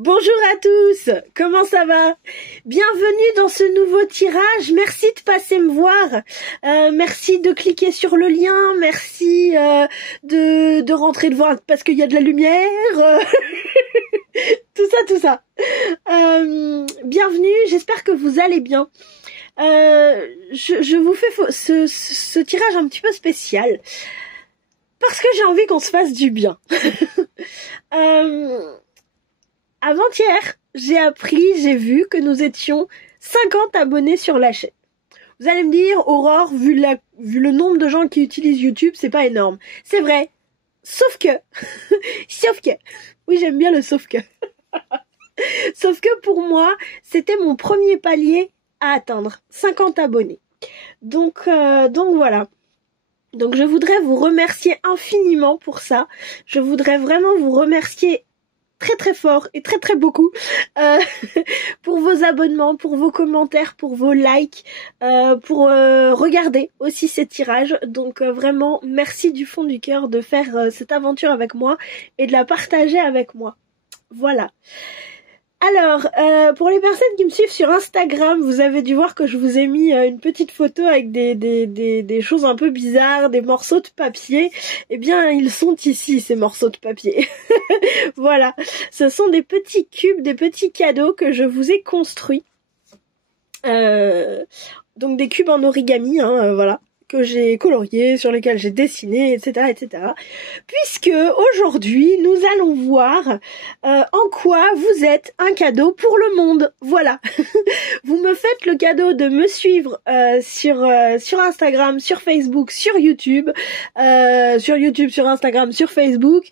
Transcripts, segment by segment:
Bonjour à tous, comment ça va? Bienvenue dans ce nouveau tirage, merci de passer me voir, merci de cliquer sur le lien, merci de rentrer devant parce qu'il y a de la lumière, tout ça. Bienvenue, j'espère que vous allez bien. Je vous fais ce tirage un petit peu spécial parce que j'ai envie qu'on se fasse du bien. Avant-hier, j'ai vu que nous étions 50 abonnés sur la chaîne. Vous allez me dire, Aurore, vu le nombre de gens qui utilisent YouTube, c'est pas énorme. C'est vrai. Sauf que, oui, j'aime bien le sauf que. Sauf que pour moi, c'était mon premier palier à atteindre. 50 abonnés. Donc voilà. Donc je voudrais vous remercier infiniment pour ça. Je voudrais vraiment vous remercier très très fort et très très beaucoup pour vos abonnements, pour vos commentaires, pour vos likes, pour regarder aussi ces tirages. Donc vraiment merci du fond du cœur de faire cette aventure avec moi et de la partager avec moi. Voilà. Alors, pour les personnes qui me suivent sur Instagram, vous avez dû voir que je vous ai mis une petite photo avec des choses un peu bizarres, des morceaux de papier. Eh bien, ils sont ici, ces morceaux de papier. Voilà, ce sont des petits cubes, des petits cadeaux que je vous ai construits. Donc des cubes en origami, voilà, que j'ai coloriés, sur lesquels j'ai dessiné, etc., etc. Puisque aujourd'hui, nous allons voir en quoi vous êtes un cadeau pour le monde. Voilà. Vous me faites le cadeau de me suivre sur Instagram, sur Facebook, sur YouTube, sur Instagram, sur Facebook,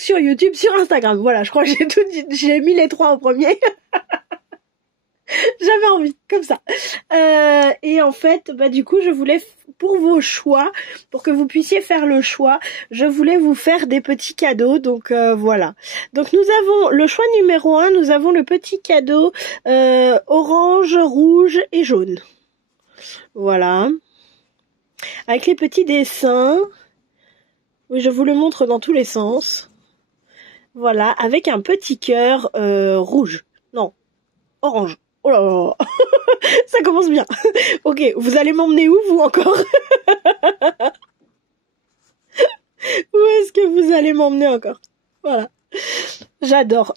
sur YouTube, sur Instagram. Voilà, je crois que j'ai mis les trois en premier. J'avais envie, comme ça. Et en fait, du coup, je voulais, pour vos choix, pour que vous puissiez faire le choix, je voulais vous faire des petits cadeaux. Donc voilà. Donc nous avons le choix numéro 1, nous avons le petit cadeau orange, rouge et jaune. Voilà. Avec les petits dessins. Oui, je vous le montre dans tous les sens. Voilà, avec un petit cœur rouge. Non, orange. Oh là là, ça commence bien. Ok, vous allez m'emmener où, vous, encore? Où est-ce que vous allez m'emmener encore? Voilà. J'adore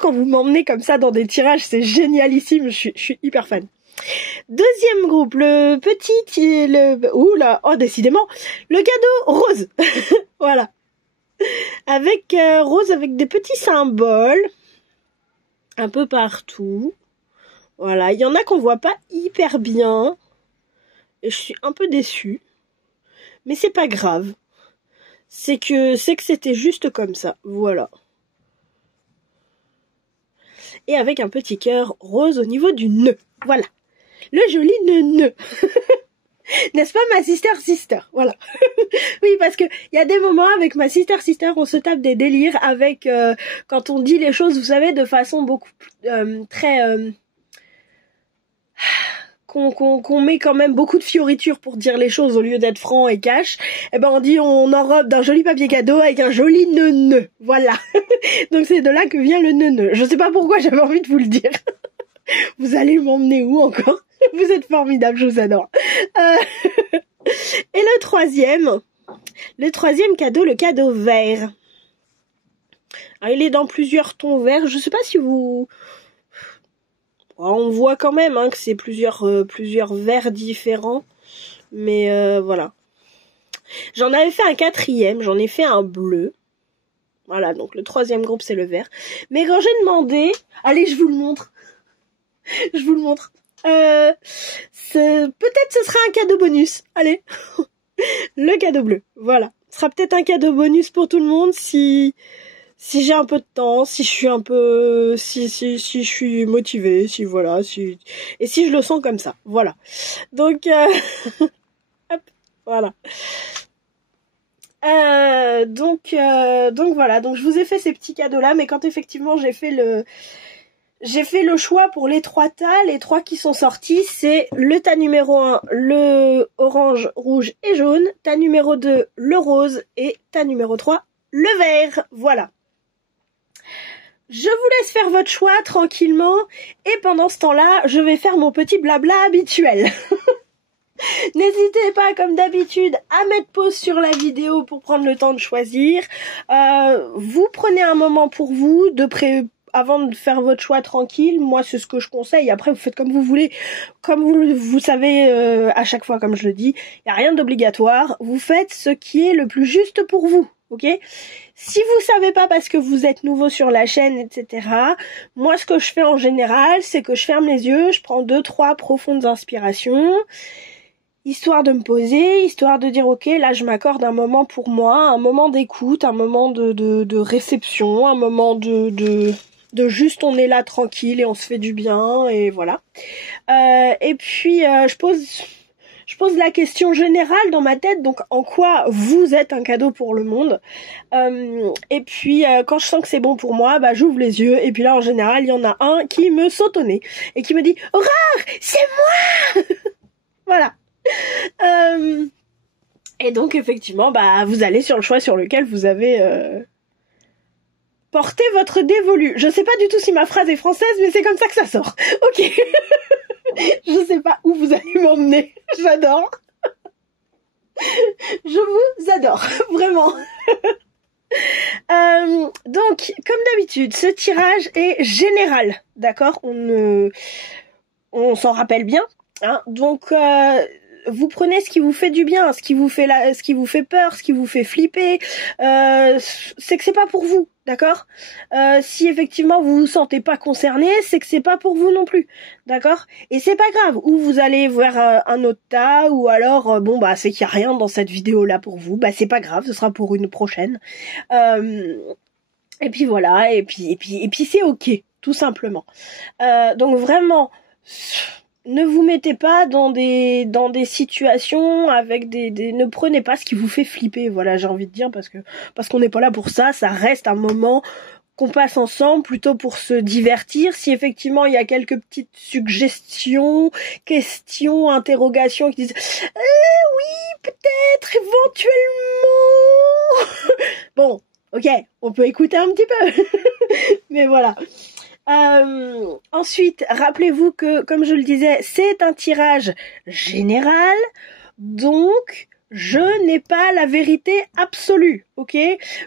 quand vous m'emmenez comme ça dans des tirages, c'est génialissime, je suis hyper fan. Deuxième groupe, le petit, oula, oh décidément, le cadeau rose. Voilà. Avec rose, avec des petits symboles, un peu partout. Voilà, il y en a qu'on voit pas hyper bien. Et je suis un peu déçue. Mais c'est pas grave. C'est que c'était juste comme ça. Voilà. Et avec un petit cœur rose au niveau du nœud. Voilà. Le joli nœud. N'est-ce pas ma sister? Voilà. Oui, parce que il y a des moments avec ma sister, on se tape des délires avec quand on dit les choses, vous savez, de façon beaucoup très qu'on met quand même beaucoup de fioritures pour dire les choses au lieu d'être franc et cash, et ben on enrobe d'un joli papier cadeau avec un joli nœud. Voilà. Donc c'est de là que vient le nœud. Je sais pas pourquoi j'avais envie de vous le dire. Vous allez m'emmener où encore? Vous êtes formidables, je vous adore. Et le troisième cadeau, le cadeau vert. Alors, il est dans plusieurs tons verts. Je sais pas si vous... On voit quand même que c'est plusieurs verts différents. Mais voilà. J'en avais fait un quatrième. J'en ai fait un bleu. Voilà, donc le troisième groupe, c'est le vert. Mais quand j'ai demandé... Allez, je vous le montre. Peut-être ce sera un cadeau bonus. Allez. Le cadeau bleu. Voilà. Ce sera peut-être un cadeau bonus pour tout le monde si j'ai un peu de temps, si je suis un peu, si je suis motivée, et si je le sens comme ça. Voilà. Donc, hop, voilà. Donc voilà. Donc je vous ai fait ces petits cadeaux là, mais quand effectivement j'ai fait le choix pour les trois tas. Les trois qui sont sortis, c'est le tas numéro 1, le orange, rouge et jaune. Tas numéro 2, le rose. Et tas numéro 3, le vert. Voilà. Je vous laisse faire votre choix tranquillement et pendant ce temps-là, je vais faire mon petit blabla habituel. N'hésitez pas, comme d'habitude, à mettre pause sur la vidéo pour prendre le temps de choisir. Vous prenez un moment pour vous, avant de faire votre choix tranquille. Moi, c'est ce que je conseille. Après, vous faites comme vous voulez. Comme vous savez, à chaque fois, comme je le dis, il n'y a rien d'obligatoire. Vous faites ce qui est le plus juste pour vous. Ok? Si vous savez pas parce que vous êtes nouveau sur la chaîne, etc., moi, ce que je fais en général, c'est que je ferme les yeux, je prends 2-3 profondes inspirations, histoire de me poser, histoire de dire ok, là je m'accorde un moment pour moi, un moment d'écoute, un moment de réception, un moment de juste on est là tranquille et on se fait du bien et voilà. Et puis je pose la question générale dans ma tête, donc en quoi vous êtes un cadeau pour le monde. Et puis quand je sens que c'est bon pour moi, bah j'ouvre les yeux et puis là en général il y en a un qui me saute au nez et qui me dit Aurore, c'est moi. Voilà. Et donc effectivement bah vous allez sur le choix sur lequel vous avez porté votre dévolu. Je sais pas du tout si ma phrase est française, mais c'est comme ça que ça sort. Ok. Je sais pas où vous allez m'emmener. J'adore. Je vous adore, vraiment. Donc, comme d'habitude, ce tirage est général, d'accord? On s'en rappelle bien, hein? Donc, vous prenez ce qui vous fait du bien, ce qui vous fait peur, ce qui vous fait flipper. C'est que c'est pas pour vous, d'accord? Si effectivement vous vous sentez pas concerné, c'est que c'est pas pour vous non plus, d'accord? Et c'est pas grave. Ou vous allez voir un autre tas, ou alors bon bah c'est qu'il y a rien dans cette vidéo là pour vous. Bah c'est pas grave, ce sera pour une prochaine. Et puis voilà. Et puis c'est ok, tout simplement. Donc vraiment. Ne vous mettez pas dans des situations avec ne prenez pas ce qui vous fait flipper, voilà, j'ai envie de dire, parce qu'on n'est pas là pour ça, ça reste un moment qu'on passe ensemble plutôt pour se divertir. Si effectivement il y a quelques petites suggestions, questions, interrogations qui disent oui, peut-être, éventuellement. Bon, ok, on peut écouter un petit peu. Mais voilà. Ensuite, rappelez-vous que, comme je le disais, c'est un tirage général, donc je n'ai pas la vérité absolue, ok?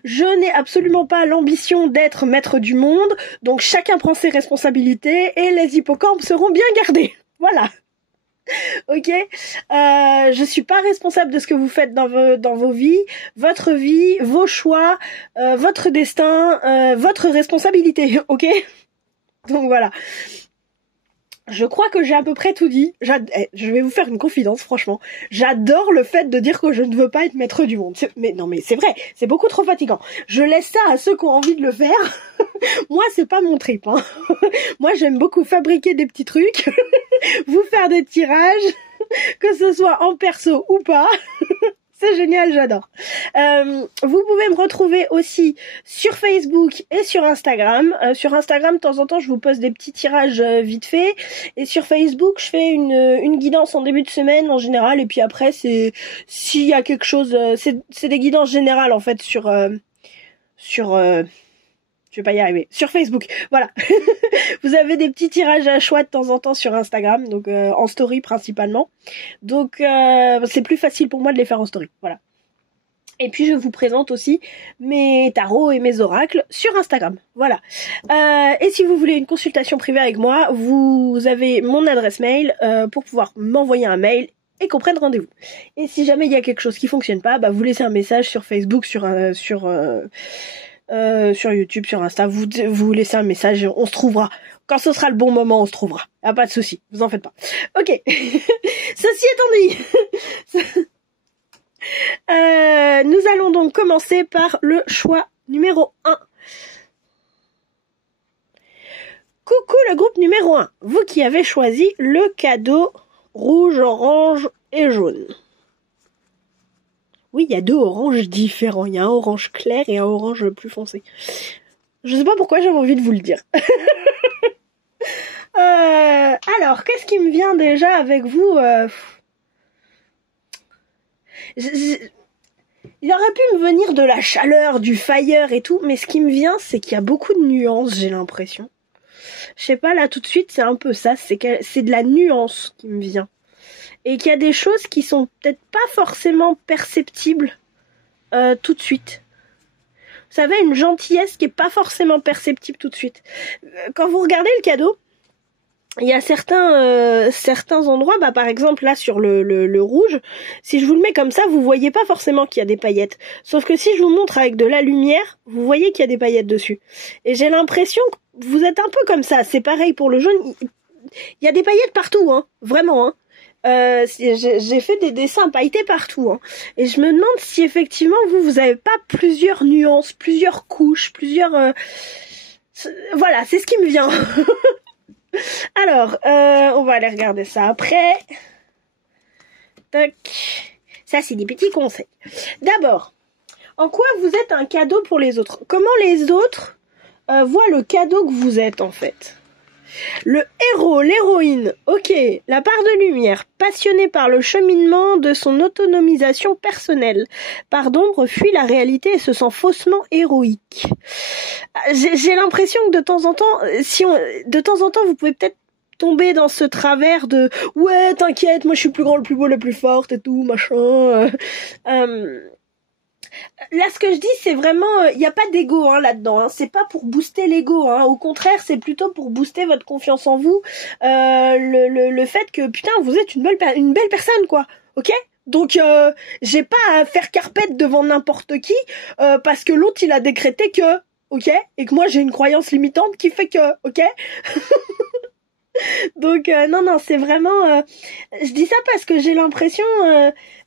Je n'ai absolument pas l'ambition d'être maître du monde, donc chacun prend ses responsabilités et les hippocampes seront bien gardés. Voilà. Ok, je suis pas responsable de ce que vous faites dans vos vies, votre vie, vos choix, votre destin, votre responsabilité, ok? Donc voilà. Je crois que j'ai à peu près tout dit. Je vais vous faire une confidence, franchement. J'adore le fait de dire que je ne veux pas être maître du monde. Mais non, mais c'est vrai, c'est beaucoup trop fatigant. Je laisse ça à ceux qui ont envie de le faire. Moi, c'est pas mon trip, hein. Moi, j'aime beaucoup fabriquer des petits trucs, vous faire des tirages, que ce soit en perso ou pas. C'est génial, j'adore. Vous pouvez me retrouver aussi sur Facebook et sur Instagram. Sur Instagram, de temps en temps, je vous poste des petits tirages vite fait. Et sur Facebook, je fais une guidance en début de semaine en général. Et puis après, s'il y a quelque chose, c'est des guidances générales en fait je vais pas y arriver. Sur Facebook, voilà. Vous avez des petits tirages à choix de temps en temps sur Instagram, donc en story principalement. Donc c'est plus facile pour moi de les faire en story, voilà. Et puis je vous présente aussi mes tarots et mes oracles sur Instagram, voilà. Et si vous voulez une consultation privée avec moi, vous avez mon adresse mail pour pouvoir m'envoyer un mail et qu'on prenne rendez-vous. Et si jamais il y a quelque chose qui fonctionne pas, bah vous laissez un message sur Facebook, sur YouTube, sur Insta, vous laissez un message et on se trouvera. Quand ce sera le bon moment, on se trouvera. Ah, pas de souci, vous en faites pas. Ok. Ceci étant dit, nous allons donc commencer par le choix numéro 1. Coucou le groupe numéro 1. Vous qui avez choisi le cadeau rouge, orange et jaune. Oui, il y a 2 oranges différents. Il y a un orange clair et un orange plus foncé. Je sais pas pourquoi j'avais envie de vous le dire. Alors, qu'est-ce qui me vient déjà avec vous Il aurait pu me venir de la chaleur, du fire et tout, mais ce qui me vient, c'est qu'il y a beaucoup de nuances, j'ai l'impression. Je sais pas, là, tout de suite, c'est un peu ça, c'est de la nuance qui me vient. Et qu'il y a des choses qui sont peut-être pas forcément perceptibles tout de suite. Vous savez, une gentillesse qui est pas forcément perceptible tout de suite. Quand vous regardez le cadeau, il y a certains endroits, bah par exemple là sur le rouge, si je vous le mets comme ça, vous voyez pas forcément qu'il y a des paillettes. Sauf que si je vous montre avec de la lumière, vous voyez qu'il y a des paillettes dessus. Et j'ai l'impression que vous êtes un peu comme ça. C'est pareil pour le jaune. Il y a des paillettes partout, hein, vraiment. Hein. J'ai fait des dessins pailletés partout. Hein. Et je me demande si effectivement vous avez pas plusieurs nuances, plusieurs couches, plusieurs... Voilà, c'est ce qui me vient. Alors, on va aller regarder ça après. Tac. Ça, c'est des petits conseils. D'abord, en quoi vous êtes un cadeau pour les autres? Comment les autres voient le cadeau que vous êtes, en fait? Le héros, l'héroïne, ok, la part de lumière, passionné par le cheminement de son autonomisation personnelle, part d'ombre fuit la réalité et se sent faussement héroïque. J'ai l'impression que de temps en temps, vous pouvez peut-être tomber dans ce travers de ouais, t'inquiète, moi je suis le plus grand, le plus beau, le plus forte et tout, machin. Là, ce que je dis, c'est vraiment, il n'y a pas d'ego hein, là-dedans. Hein. C'est pas pour booster l'ego. Hein. Au contraire, c'est plutôt pour booster votre confiance en vous. Le fait que, putain, vous êtes une belle personne, quoi. Ok ? Donc, j'ai pas à faire carpette devant n'importe qui parce que l'autre, il a décrété que, ok ? Et que moi, j'ai une croyance limitante qui fait que, ok ? Donc non, c'est vraiment... je dis ça parce que j'ai l'impression...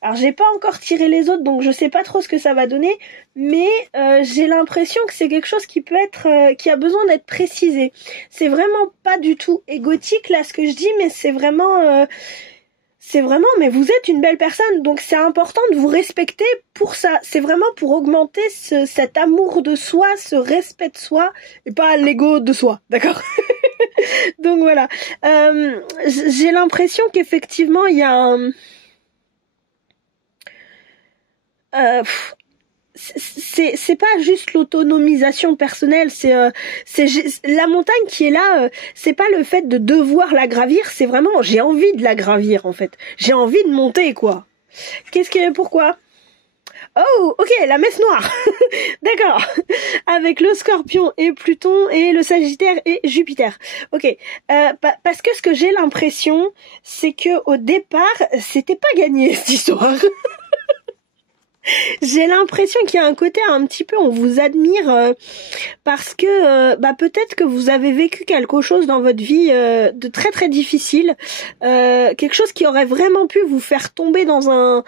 alors j'ai pas encore tiré les autres, donc je sais pas trop ce que ça va donner, mais j'ai l'impression que c'est quelque chose qui peut être... qui a besoin d'être précisé. C'est vraiment pas du tout égotique là ce que je dis, mais c'est vraiment... mais vous êtes une belle personne, donc c'est important de vous respecter pour ça. C'est vraiment pour augmenter cet amour de soi, ce respect de soi, et pas l'ego de soi, d'accord? Donc voilà. J'ai l'impression qu'effectivement il y a un... c'est pas juste l'autonomisation personnelle, c'est la montagne qui est là, c'est pas le fait de devoir la gravir, c'est vraiment j'ai envie de la gravir en fait. J'ai envie de monter quoi. Pourquoi? Oh, ok, la messe noire. D'accord. Avec le Scorpion et Pluton et le Sagittaire et Jupiter. Ok. Parce que ce que j'ai l'impression, c'est que au départ, c'était pas gagné cette histoire. J'ai l'impression qu'il y a un côté un petit peu, on vous admire parce que peut-être que vous avez vécu quelque chose dans votre vie de très très difficile, quelque chose qui aurait vraiment pu vous faire tomber dans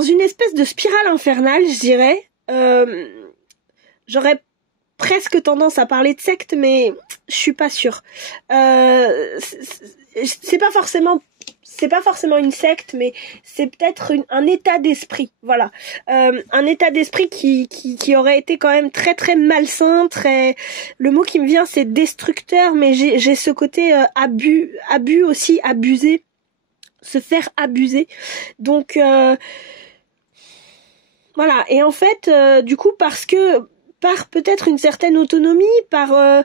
une espèce de spirale infernale, je dirais. J'aurais presque tendance à parler de secte, mais je suis pas sûre. C'est pas forcément une secte, mais c'est peut-être un état d'esprit, voilà. Un état d'esprit qui aurait été quand même très très malsain, le mot qui me vient c'est destructeur, mais j'ai ce côté abus aussi, abuser, se faire abuser. Donc voilà, et en fait du coup par peut-être une certaine autonomie, par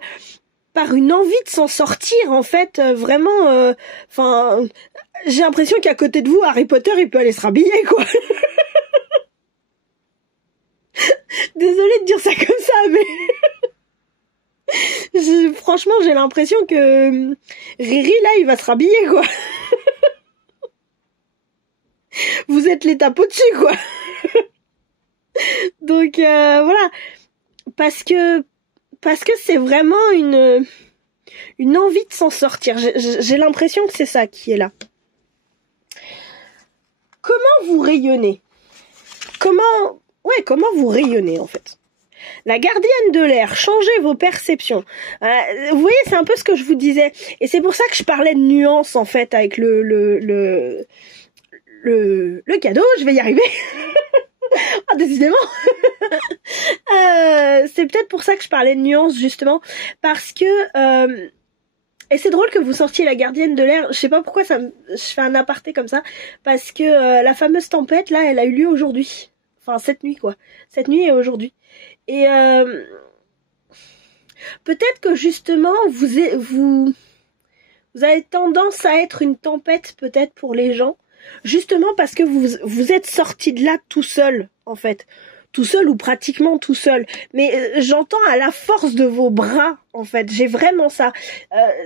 une envie de s'en sortir en fait, vraiment j'ai l'impression qu'à côté de vous Harry Potter il peut aller se rhabiller quoi. Désolée de dire ça comme ça, mais franchement j'ai l'impression que Riri là il va se rhabiller quoi. Vous êtes l'étape au-dessus quoi. Donc voilà, parce que c'est vraiment une envie de s'en sortir. J'ai l'impression que c'est ça qui est là. Comment vous rayonnez? Comment vous rayonnez en fait? La gardienne de l'air, changez vos perceptions. Vous voyez, c'est un peu ce que je vous disais. Et c'est pour ça que je parlais de nuances en fait avec le cadeau. Je vais y arriver. Ah, décidément. C'est peut-être pour ça que je parlais de nuances justement, parce que Et c'est drôle que vous sortiez La Gardienne de l'air. Je sais pas pourquoi je fais un aparté comme ça. Parce que la fameuse tempête, là, elle a eu lieu aujourd'hui. Enfin, cette nuit, quoi. Cette nuit et aujourd'hui. Et peut-être que justement, vous avez tendance à être une tempête, peut-être, pour les gens. Justement parce que vous êtes sorti de là tout seul, en fait. Tout seul ou pratiquement tout seul. Mais j'entends à la force de vos bras, en fait. J'ai vraiment ça.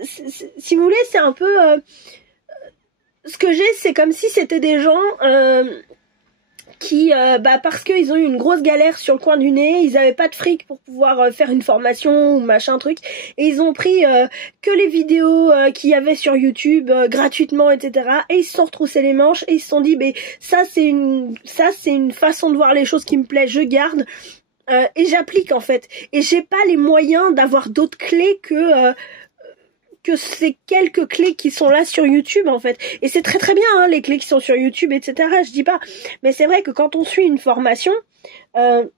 Si vous voulez, c'est un peu... ce que j'ai, c'est comme si c'était des gens qui, parce qu'ils ont eu une grosse galère sur le coin du nez, ils avaient pas de fric pour pouvoir faire une formation ou machin truc, et ils ont pris que les vidéos qu'il y avait sur YouTube gratuitement, etc. Et ils se sont retroussés les manches et ils se sont dit, ça c'est une façon de voir les choses qui me plaît, je garde et j'applique en fait. Et j'ai pas les moyens d'avoir d'autres clés que ces quelques clés qui sont là sur YouTube en fait. Et c'est très très bien hein, les clés qui sont sur YouTube, etc. Je dis pas. Mais c'est vrai que quand on suit une formation, on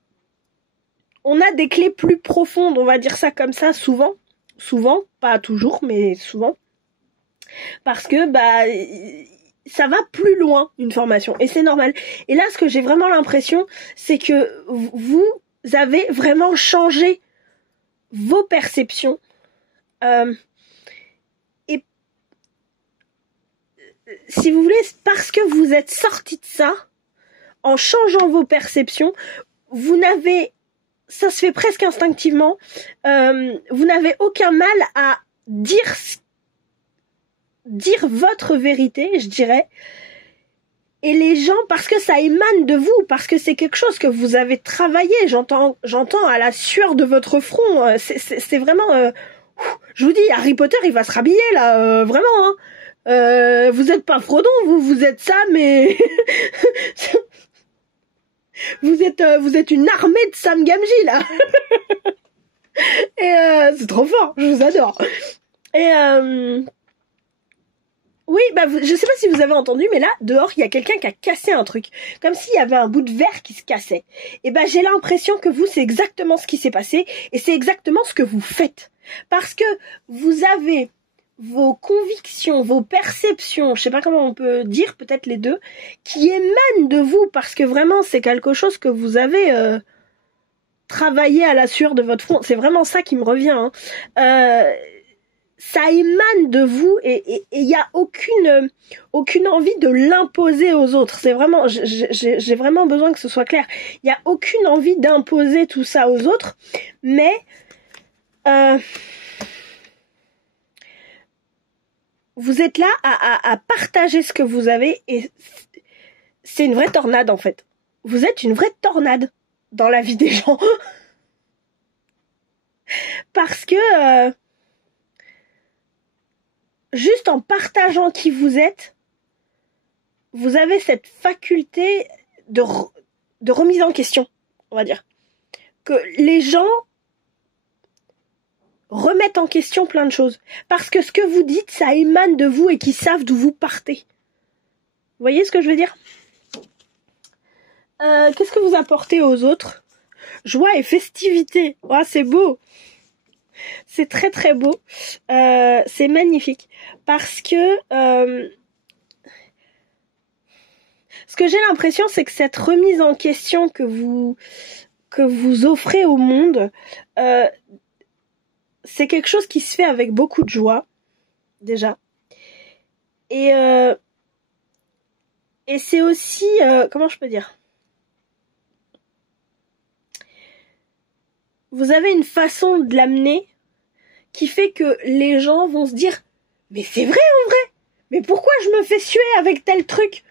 a des clés plus profondes, on va dire ça comme ça, souvent. Souvent, pas toujours, mais souvent. Parce que ça va plus loin une formation. Et c'est normal. Et là, ce que j'ai vraiment l'impression, c'est que vous avez vraiment changé vos perceptions. Si vous voulez, parce que vous êtes sorti de ça, en changeant vos perceptions, ça se fait presque instinctivement, vous n'avez aucun mal à dire votre vérité, je dirais. Et les gens, parce que ça émane de vous, parce que c'est quelque chose que vous avez travaillé, j'entends à la sueur de votre front, c'est vraiment... je vous dis, Harry Potter, il va se rhabiller là, vraiment, hein. Vous êtes pas Frodon, vous êtes ça, mais vous êtes une armée de Sam Gamgee là. Et c'est trop fort, je vous adore. Et oui, je sais pas si vous avez entendu, mais là dehors il y a quelqu'un qui a cassé un truc, comme s'il y avait un bout de verre qui se cassait. Et j'ai l'impression que vous c'est exactement ce qui s'est passé et c'est exactement ce que vous faites, parce que vous avez vos convictions, vos perceptions, je sais pas comment on peut dire, peut-être les deux, qui émanent de vous, parce que vraiment c'est quelque chose que vous avez travaillé à la sueur de votre front. C'est vraiment ça qui me revient. Hein. Ça émane de vous et il y a aucune envie de l'imposer aux autres. C'est vraiment, j'ai vraiment besoin que ce soit clair. Il y a aucune envie d'imposer tout ça aux autres, mais vous êtes là à partager ce que vous avez et c'est une vraie tornade en fait. Vous êtes une vraie tornade dans la vie des gens. Parce que juste en partageant qui vous êtes, vous avez cette faculté de remise en question, on va dire. Que les gens remettent en question plein de choses. Parce que ce que vous dites, ça émane de vous et qu'ils savent d'où vous partez. Vous voyez ce que je veux dire ? Qu'est-ce que vous apportez aux autres ? Joie et festivité. Oh, c'est beau. C'est très très beau. C'est magnifique. Parce que ce que j'ai l'impression, c'est que cette remise en question que vous offrez au monde, c'est quelque chose qui se fait avec beaucoup de joie, déjà. Et c'est aussi, comment je peux dire ? Vous avez une façon de l'amener qui fait que les gens vont se dire « Mais c'est vrai en vrai ! Mais pourquoi je me fais suer avec tel truc ?»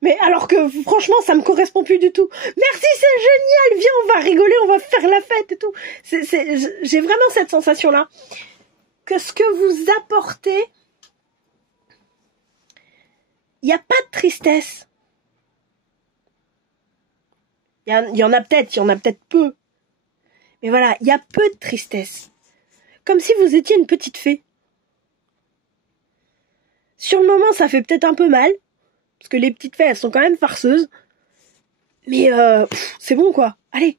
Mais alors que franchement ça me correspond plus du tout. Merci, c'est génial, viens on va rigoler, on va faire la fête et tout. J'ai vraiment cette sensation là que ce que vous apportez, il n'y a pas de tristesse. Il y en a peut-être peu. Mais voilà, il y a peu de tristesse. Comme si vous étiez une petite fée. Sur le moment ça fait peut-être un peu mal. Parce que les petites fées, elles sont quand même farceuses. Mais c'est bon quoi. Allez,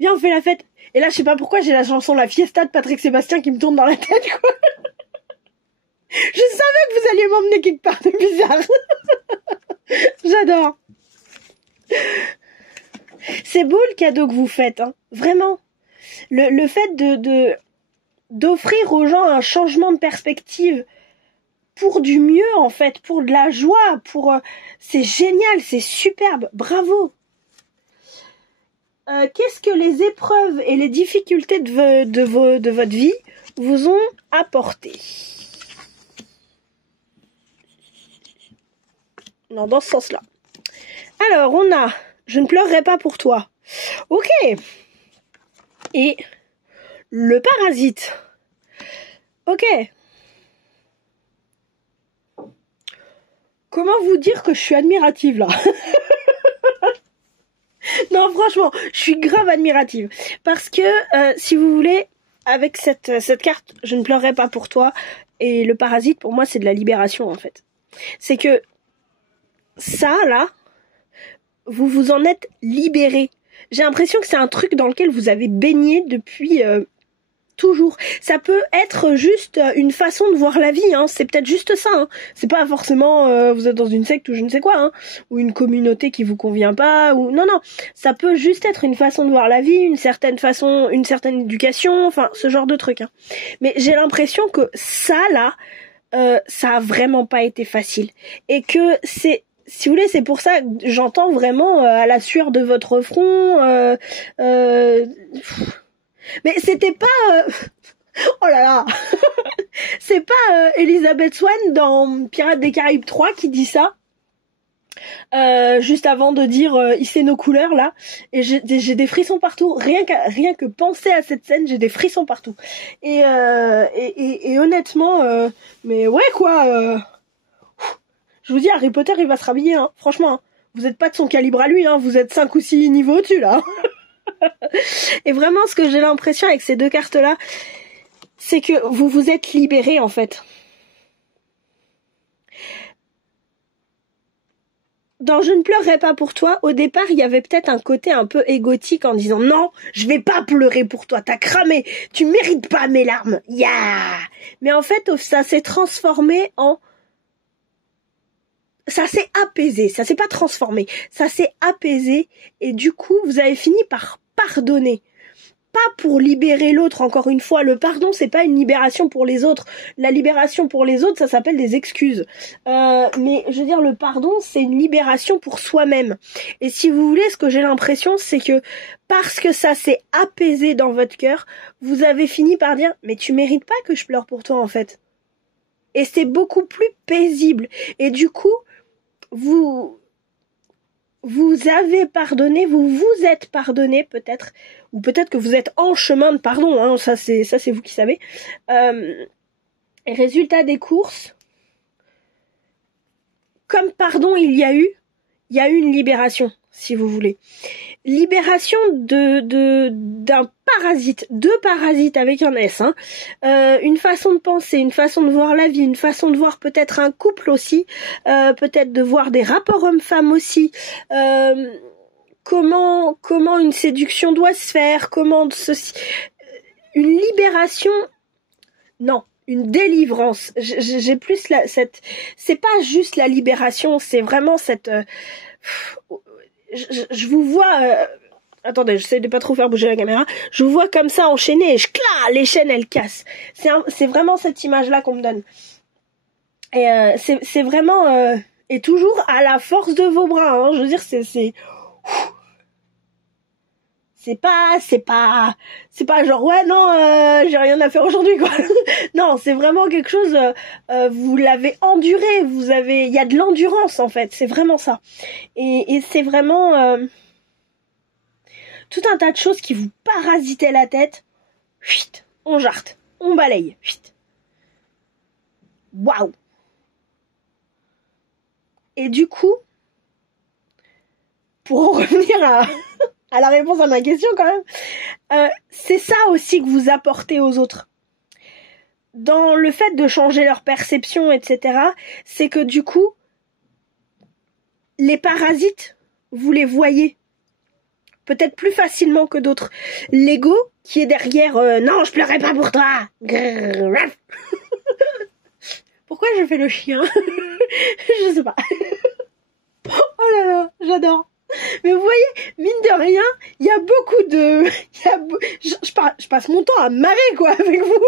viens on fait la fête. Et là je sais pas pourquoi j'ai la chanson La Fiesta de Patrick Sébastien qui me tourne dans la tête quoi. Je savais que vous alliez m'emmener quelque part de bizarre. J'adore. C'est beau le cadeau que vous faites, hein. Vraiment. Le fait d'offrir aux gens un changement de perspective pour du mieux, en fait, pour de la joie, c'est génial, c'est superbe, bravo. Qu'est-ce que les épreuves et les difficultés de votre vie vous ont apporté? Non, dans ce sens-là. Alors, on a « Je ne pleurerai pas pour toi ». Ok. Et le parasite. Ok. Comment vous dire que je suis admirative, là? Non, franchement, je suis grave admirative. Parce que, si vous voulez, avec cette carte, je ne pleurerai pas pour toi. Et le parasite, pour moi, c'est de la libération, en fait. C'est que, ça, là, vous vous en êtes libéré. J'ai l'impression que c'est un truc dans lequel vous avez baigné depuis toujours. Ça peut être juste une façon de voir la vie, hein. C'est peut-être juste ça, hein. C'est pas forcément vous êtes dans une secte ou je ne sais quoi, hein, ou une communauté qui vous convient pas, ou non. Ça peut juste être une façon de voir la vie, une certaine façon, une certaine éducation, enfin ce genre de truc, hein. Mais j'ai l'impression que ça là, ça a vraiment pas été facile. Et que c'est, si vous voulez, c'est pour ça que j'entends vraiment à la sueur de votre front. Mais c'était pas... Oh là là. C'est pas Elizabeth Swann dans Pirates des Caraïbes 3 qui dit ça. Juste avant de dire hisser nos couleurs là. Et j'ai des frissons partout. Rien que penser à cette scène, j'ai des frissons partout. Et honnêtement... mais ouais quoi... Je vous dis, Harry Potter, il va se rhabiller, hein. Franchement, hein. Vous êtes pas de son calibre à lui, hein. Vous êtes 5 ou 6 niveaux au-dessus, là. Et vraiment, ce que j'ai l'impression avec ces deux cartes-là, c'est que vous vous êtes libérés, en fait. Dans Je ne pleurerai pas pour toi, au départ, il y avait peut-être un côté un peu égotique en disant « Non, je vais pas pleurer pour toi, t'as cramé, tu mérites pas mes larmes, yeah !» Mais en fait, ça s'est transformé en... Ça s'est apaisé, ça s'est pas transformé, ça s'est apaisé et du coup, vous avez fini par pardonner. Pas pour libérer l'autre, encore une fois, le pardon, c'est pas une libération pour les autres. La libération pour les autres, ça s'appelle des excuses. Mais je veux dire, le pardon, c'est une libération pour soi-même. Et si vous voulez, ce que j'ai l'impression, c'est que parce que ça s'est apaisé dans votre cœur, vous avez fini par dire « Mais tu mérites pas que je pleure pour toi, en fait. » Et c'est beaucoup plus paisible. Et du coup, vous avez pardonné, vous vous êtes pardonné peut-être, ou peut-être que vous êtes en chemin de pardon, hein, ça c'est vous qui savez. Résultat des courses, comme pardon il y a eu une libération, si vous voulez. Libération d'un parasite, deux parasites avec un S, hein. Une façon de penser, une façon de voir la vie, une façon de voir peut-être un couple aussi, peut-être de voir des rapports hommes-femmes aussi, comment une séduction doit se faire, comment ceci, une libération, non, une délivrance. J'ai plus cette, c'est pas juste la libération, c'est vraiment cette, je vous vois, attendez, j'essaie de pas trop faire bouger la caméra, je vous vois comme ça enchaîner et les chaînes elles cassent. C'est vraiment cette image-là qu'on me donne. Et c'est vraiment, et toujours à la force de vos bras, hein, je veux dire, c'est pas genre ouais non j'ai rien à faire aujourd'hui quoi. Non, c'est vraiment quelque chose vous l'avez enduré, il y a de l'endurance en fait, c'est vraiment ça. Et c'est vraiment tout un tas de choses qui vous parasitaient la tête. Chut, on jarte, on balaye. Chut. Waouh. Et du coup, pour en revenir à la réponse à ma question quand même, c'est ça aussi que vous apportez aux autres. Dans le fait de changer leur perception, etc., c'est que du coup, les parasites, vous les voyez peut-être plus facilement que d'autres. L'ego qui est derrière, non, je pleurerai pas pour toi. Pourquoi je fais le chien? Je sais pas. Oh là là, j'adore. Mais vous voyez, mine de rien, il y a beaucoup de... Je passe mon temps à me marrer, quoi, avec vous.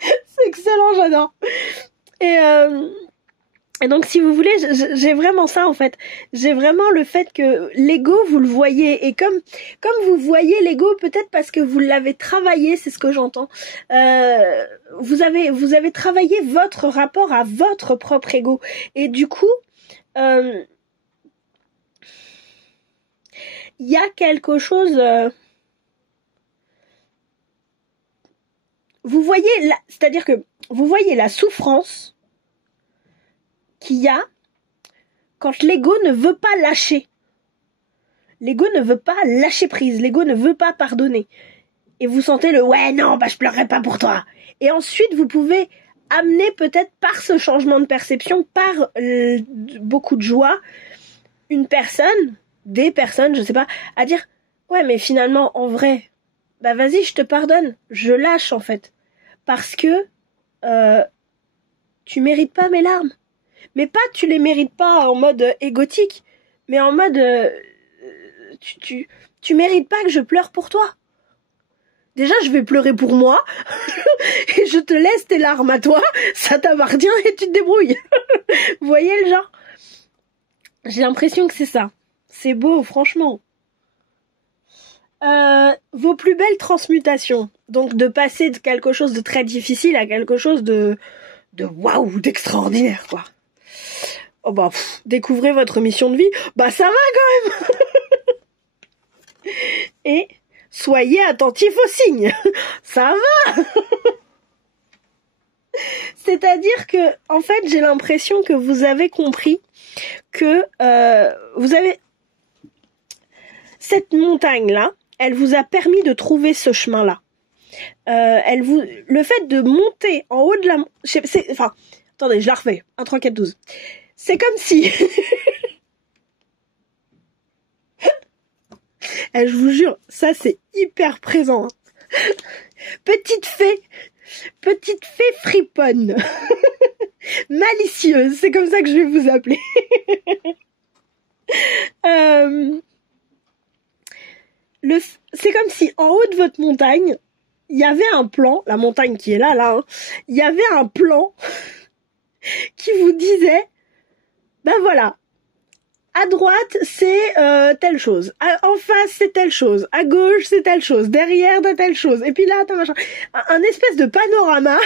C'est excellent, j'adore. Et donc, si vous voulez, j'ai vraiment ça, en fait. J'ai vraiment le fait que l'ego, vous le voyez. Et comme vous voyez l'ego, peut-être parce que vous l'avez travaillé, c'est ce que j'entends. Vous avez travaillé votre rapport à votre propre ego. Et du coup, il y a quelque chose... vous voyez, c'est-à-dire que vous voyez la souffrance qu'il y a quand l'ego ne veut pas lâcher. L'ego ne veut pas lâcher prise, l'ego ne veut pas pardonner. Et vous sentez le « ouais, non, bah je pleurerai pas pour toi ». Et ensuite, vous pouvez amener peut-être par ce changement de perception, par beaucoup de joie, une personne, des personnes, je sais pas, à dire « ouais, mais finalement, en vrai, bah vas-y, je te pardonne, je lâche en fait. Parce que tu mérites pas mes larmes. » Mais pas, tu les mérites pas en mode égotique, mais en mode tu mérites pas que je pleure pour toi. Déjà, je vais pleurer pour moi, et je te laisse tes larmes à toi, ça t'appartient et tu te débrouilles. Vous voyez le genre? J'ai l'impression que c'est ça. C'est beau, franchement. Vos plus belles transmutations. Donc, de passer de quelque chose de très difficile à quelque chose de waouh, d'extraordinaire, quoi. Oh bah, découvrez votre mission de vie. Bah, ça va quand même. Et soyez attentifs aux signes. Ça va. C'est-à-dire que, en fait, j'ai l'impression que vous avez compris que vous avez cette montagne-là, elle vous a permis de trouver ce chemin-là. Le fait de monter en haut de la... Enfin, attendez, je la refais. 1, 3, 4, 12. C'est comme si... je vous jure, ça c'est hyper présent. Petite fée friponne. Malicieuse, c'est comme ça que je vais vous appeler. C'est comme si en haut de votre montagne, il y avait un plan, la montagne qui est là, hein, il y avait un plan qui vous disait, ben voilà, à droite c'est telle chose, en face c'est telle chose, à gauche c'est telle chose, derrière t'as telle chose, et puis là t'as machin, un espèce de panorama,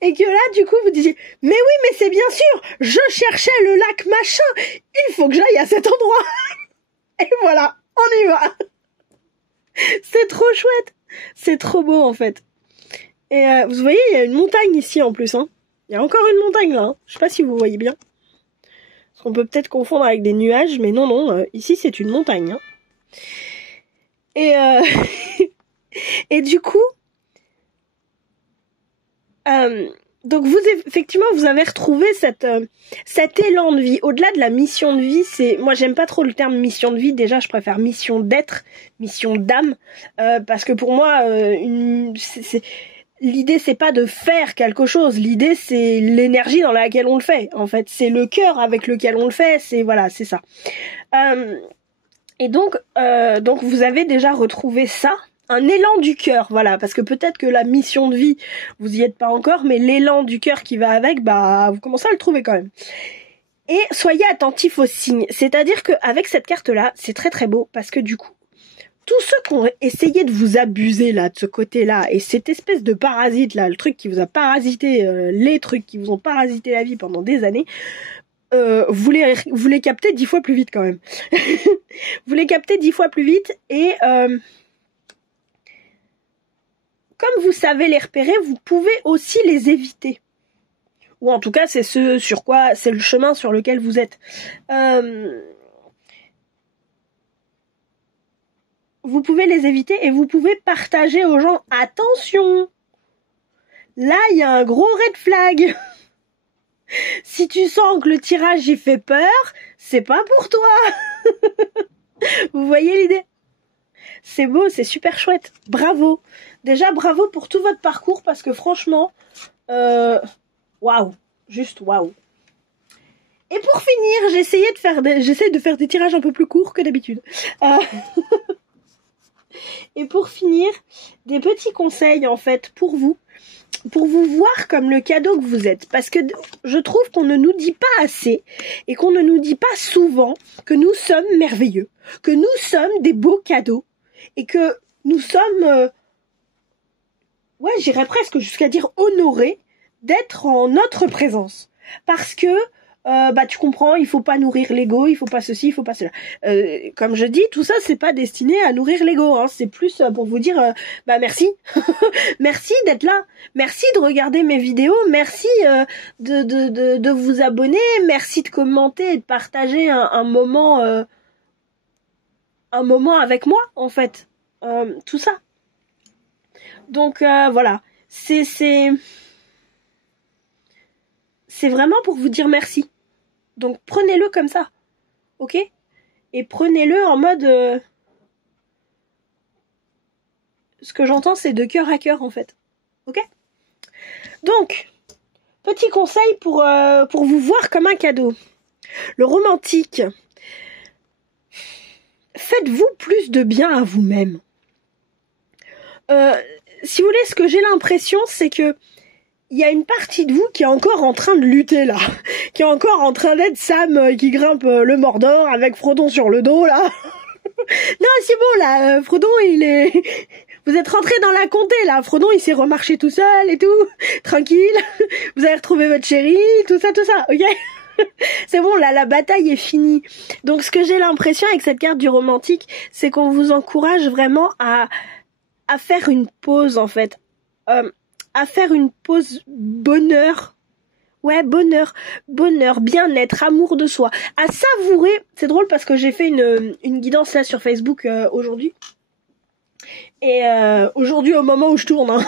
et que là du coup vous disiez, mais oui mais c'est bien sûr, je cherchais le lac machin, il faut que j'aille à cet endroit, et voilà, on y va. C'est trop chouette, c'est trop beau en fait. Et vous voyez, il y a une montagne ici en plus, hein. Il y a encore une montagne là, hein. Je sais pas si vous voyez bien. Parce qu'on peut peut-être confondre avec des nuages, mais non, ici c'est une montagne. Hein. Et, et du coup, donc effectivement, vous avez retrouvé cet élan de vie. Au-delà de la mission de vie, moi j'aime pas trop le terme mission de vie. Déjà, je préfère mission d'être, mission d'âme, parce que pour moi, l'idée c'est pas de faire quelque chose. L'idée c'est l'énergie dans laquelle on le fait. En fait, c'est le cœur avec lequel on le fait. C'est ça. Et donc vous avez déjà retrouvé ça. Un élan du cœur, voilà, parce que peut-être que la mission de vie, vous y êtes pas encore, mais l'élan du cœur qui va avec, bah, vous commencez à le trouver quand même. Et soyez attentifs aux signes, c'est-à-dire qu'avec cette carte-là, c'est très très beau, parce que du coup, tous ceux qui ont essayé de vous abuser là, de ce côté-là, et cette espèce de parasite là, le truc qui vous a parasité, les trucs qui vous ont parasité la vie pendant des années, vous les captez 10 fois plus vite quand même. Vous les captez 10 fois plus vite, et... comme vous savez les repérer, vous pouvez aussi les éviter. Ou en tout cas, c'est c'est le chemin sur lequel vous êtes. Vous pouvez les éviter et vous pouvez partager aux gens. Attention! Là, il y a un gros red flag. Si tu sens que le tirage y fait peur, c'est pas pour toi. Vous voyez l'idée? C'est beau, c'est super chouette. Bravo. Déjà, bravo pour tout votre parcours parce que franchement, Waouh, juste waouh. Et pour finir, j'essaie de faire des tirages un peu plus courts que d'habitude. Et pour finir, des petits conseils en fait pour vous voir comme le cadeau que vous êtes. Parce que je trouve qu'on ne nous dit pas assez et qu'on ne nous dit pas souvent que nous sommes merveilleux, que nous sommes des beaux cadeaux et que nous sommes, j'irais presque jusqu'à dire honorés d'être en notre présence. Parce que tu comprends, il faut pas nourrir l'ego, il faut pas ceci, il faut pas cela. Comme je dis, tout ça c'est pas destiné à nourrir l'ego, hein. C'est plus pour vous dire merci. Merci d'être là. Merci de regarder mes vidéos, merci de vous abonner, merci de commenter et de partager un moment avec moi en fait. Tout ça. Donc voilà, c'est vraiment pour vous dire merci. Donc prenez-le comme ça, ok? Et prenez-le en mode... ce que j'entends, c'est de cœur à cœur, en fait. Ok? Donc, petit conseil pour vous voir comme un cadeau. Le romantique. Faites-vous plus de bien à vous-même. Si vous voulez, ce que j'ai l'impression, c'est que il y a une partie de vous qui est encore en train de lutter là, qui est encore en train d'être Sam qui grimpe le Mordor avec Frodon sur le dos là. Non, c'est bon là, Frodon vous êtes rentré dans la comté là, Frodon il s'est remarché tout seul et tout, tranquille, vous avez retrouvé votre chérie, tout ça, ok? C'est bon là, la bataille est finie. Donc ce que j'ai l'impression avec cette carte du romantique, c'est qu'on vous encourage vraiment à faire une pause en fait. À faire une pause bonheur. Ouais, bonheur, bien-être, amour de soi. À savourer. C'est drôle parce que j'ai fait une guidance là sur Facebook aujourd'hui. Et aujourd'hui au moment où je tourne. Hein.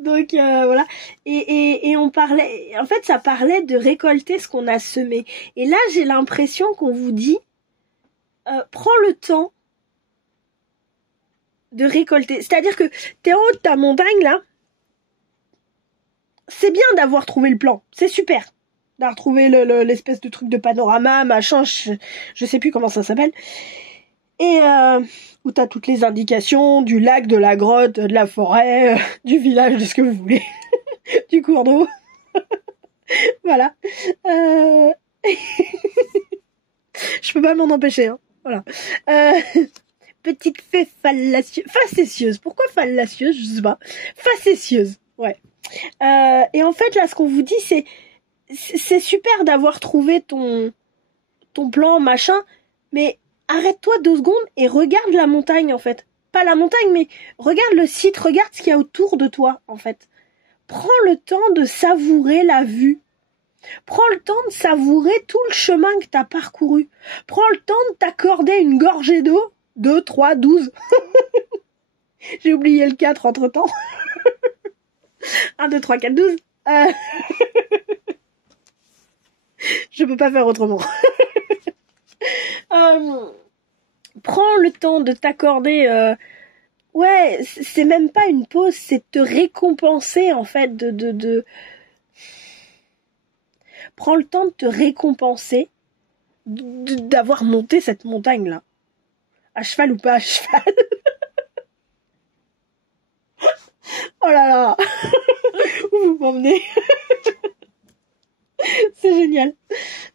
Donc voilà. Et on parlait... En fait, ça parlait de récolter ce qu'on a semé. Et là, j'ai l'impression qu'on vous dit... prends le temps de récolter. C'est-à-dire que t'es en haut de ta montagne là. C'est bien d'avoir trouvé le plan, c'est super. D'avoir trouvé l'espèce de truc de panorama, machin, je sais plus comment ça s'appelle. Et où t'as toutes les indications du lac, de la grotte, de la forêt, du village, de ce que vous voulez. Du cours d'eau. Voilà. Je peux pas m'en empêcher, hein. Voilà. Petite fée facétieuse. Pourquoi fallacieuse? Je sais pas. Facétieuse, ouais. Et en fait là ce qu'on vous dit c'est super d'avoir trouvé ton plan machin, mais arrête-toi 2 secondes et regarde la montagne en fait. Pas la montagne mais regarde le site, regarde ce qu'il y a autour de toi en fait. Prends le temps de savourer la vue. Prends le temps de savourer tout le chemin que t'as parcouru. Prends le temps de t'accorder une gorgée d'eau. 2, 3, 12. J'ai oublié le 4 entre temps. 1, 2, 3, 4, 12. Je peux pas faire autrement. Prends le temps de t'accorder... Ouais, c'est même pas une pause, c'est te récompenser en fait Prends le temps de te récompenser d'avoir monté cette montagne là. À cheval ou pas à cheval. Oh là là. Où vous m'emmenez? C'est génial.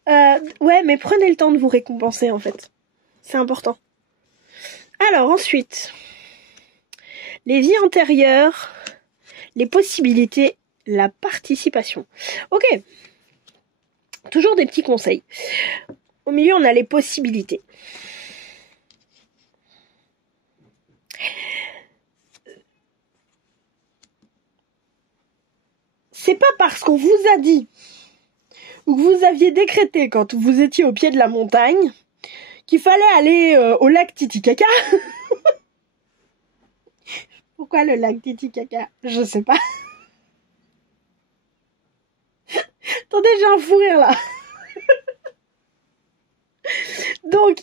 Ouais, mais prenez le temps de vous récompenser en fait. C'est important. Alors ensuite, les vies antérieures, les possibilités, la participation. Ok. Toujours des petits conseils. Au milieu, on a les possibilités. C'est pas parce qu'on vous a dit ou que vous aviez décrété quand vous étiez au pied de la montagne qu'il fallait aller au lac Titicaca. Pourquoi le lac Titicaca? Je sais pas. Attendez, j'ai un fou rire là. Donc,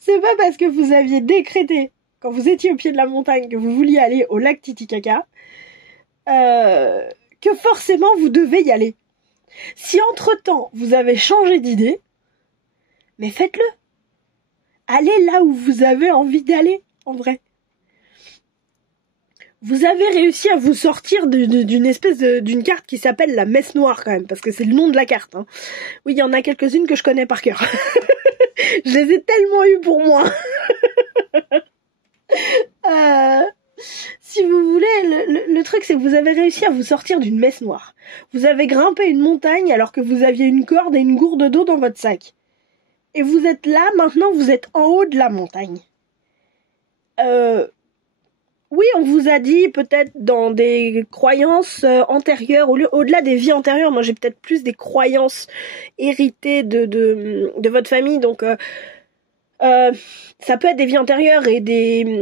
c'est pas parce que vous aviez décrété quand vous étiez au pied de la montagne que vous vouliez aller au lac Titicaca que forcément vous devez y aller. Si entre-temps vous avez changé d'idée, mais faites-le. Allez là où vous avez envie d'aller, en vrai. Vous avez réussi à vous sortir d'une espèce d'une carte qui s'appelle la messe noire quand même, parce que c'est le nom de la carte. Hein. Oui, il y en a quelques-unes que je connais par cœur. Je les ai tellement eues pour moi. Si vous voulez, le truc c'est que vous avez réussi à vous sortir d'une messe noire. Vous avez grimpé une montagne alors que vous aviez une corde et une gourde d'eau dans votre sac. Et vous êtes là, maintenant vous êtes en haut de la montagne. Oui, on vous a dit peut-être dans des croyances antérieures, au-delà des vies antérieures, moi j'ai peut-être plus des croyances héritées de votre famille, donc ça peut être des vies antérieures et des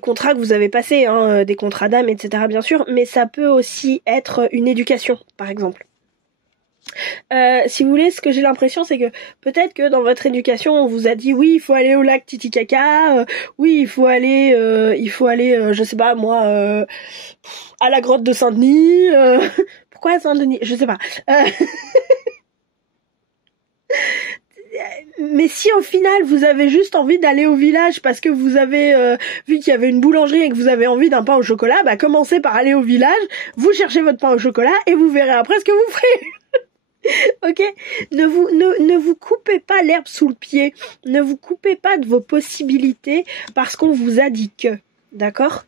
contrats que vous avez passés, hein, des contrats d'âme, etc. bien sûr, mais ça peut aussi être une éducation, par exemple. Si vous voulez, ce que j'ai l'impression, c'est que peut-être que dans votre éducation, on vous a dit oui, il faut aller au lac Titicaca, oui, il faut aller, je sais pas moi, à la grotte de Saint-Denis. Pourquoi à Saint-Denis? Je sais pas. Mais si au final vous avez juste envie d'aller au village parce que vous avez vu qu'il y avait une boulangerie et que vous avez envie d'un pain au chocolat, bah commencez par aller au village, vous cherchez votre pain au chocolat et vous verrez après ce que vous ferez. Ok, ne vous coupez pas l'herbe sous le pied, ne vous coupez pas de vos possibilités parce qu'on vous a dit que, d'accord?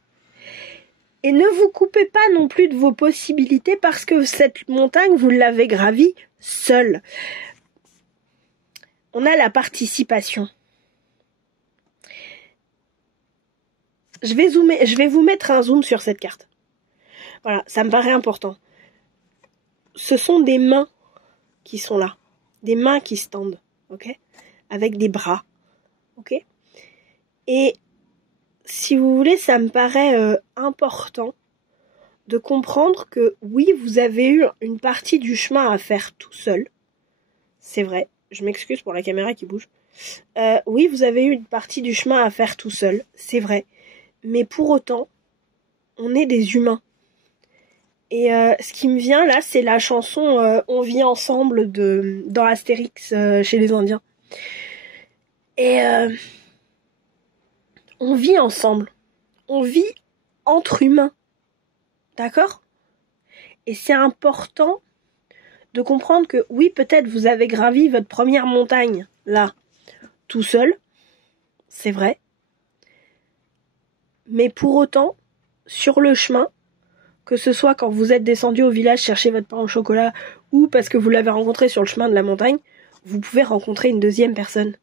Et ne vous coupez pas non plus de vos possibilités parce que cette montagne, vous l'avez gravie seule. On a la participation. Je vais vous mettre un zoom sur cette carte. Voilà, ça me paraît important. Ce sont des mains qui sont là. Des mains qui se tendent, ok? Avec des bras, ok? Et si vous voulez, ça me paraît important de comprendre que oui, vous avez eu une partie du chemin à faire tout seul. C'est vrai, je m'excuse pour la caméra qui bouge. Oui, vous avez eu une partie du chemin à faire tout seul, c'est vrai. Mais pour autant, on est des humains. Et ce qui me vient là, c'est la chanson On vit ensemble dans Astérix chez les Indiens. Et on vit ensemble. On vit entre humains. D'accord? Et c'est important de comprendre que oui, peut-être vous avez gravi votre première montagne là, tout seul. C'est vrai. Mais pour autant, sur le chemin, que ce soit quand vous êtes descendu au village chercher votre pain au chocolat ou parce que vous l'avez rencontré sur le chemin de la montagne, vous pouvez rencontrer une deuxième personne.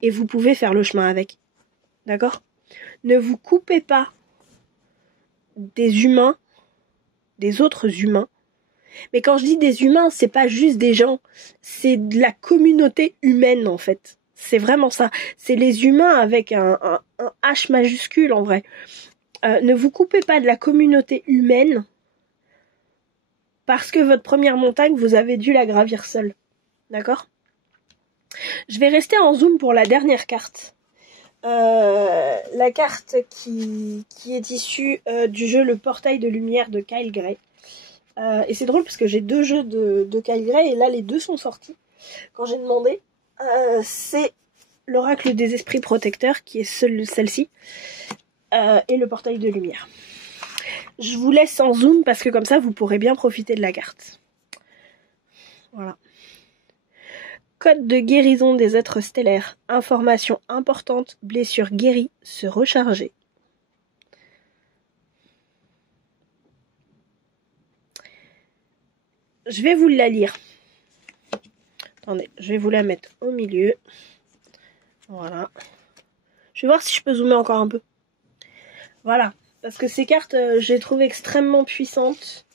Et vous pouvez faire le chemin avec. D'accord? Ne vous coupez pas des humains, des autres humains. Mais quand je dis des humains, c'est pas juste des gens. C'est de la communauté humaine, en fait. C'est vraiment ça. C'est les humains avec un H majuscule, en vrai. Ne vous coupez pas de la communauté humaine parce que votre première montagne, vous avez dû la gravir seul. D'accord? Je vais rester en zoom pour la dernière carte. La carte qui est issue du jeu Le Portail de Lumière de Kyle Gray. Et c'est drôle parce que j'ai 2 jeux de Kyle Gray et là les 2 sont sortis. Quand j'ai demandé, c'est l'Oracle des Esprits Protecteurs qui est celle-ci et Le Portail de Lumière. Je vous laisse en zoom parce que comme ça vous pourrez bien profiter de la carte. Voilà. Code de guérison des êtres stellaires. Information importante, blessure guérie, se recharger. Je vais vous la lire. Attendez, je vais vous la mettre au milieu. Voilà. Je vais voir si je peux zoomer encore un peu. Voilà. Parce que ces cartes, je les trouve extrêmement puissantes.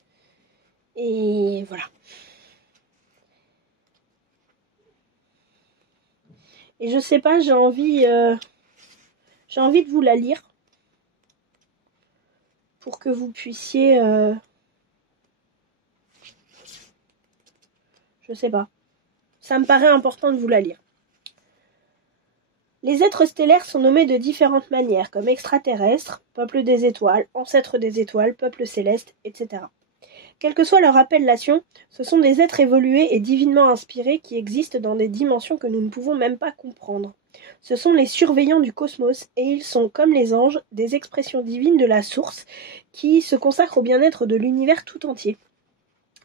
Et voilà. Et je sais pas, j'ai envie de vous la lire. Pour que vous puissiez... je sais pas. Ça me paraît important de vous la lire. Les êtres stellaires sont nommés de différentes manières, comme extraterrestres, peuple des étoiles, ancêtres des étoiles, peuple céleste, etc. Quelle que soit leur appellation, ce sont des êtres évolués et divinement inspirés qui existent dans des dimensions que nous ne pouvons même pas comprendre. Ce sont les surveillants du cosmos et ils sont, comme les anges, des expressions divines de la source qui se consacrent au bien-être de l'univers tout entier.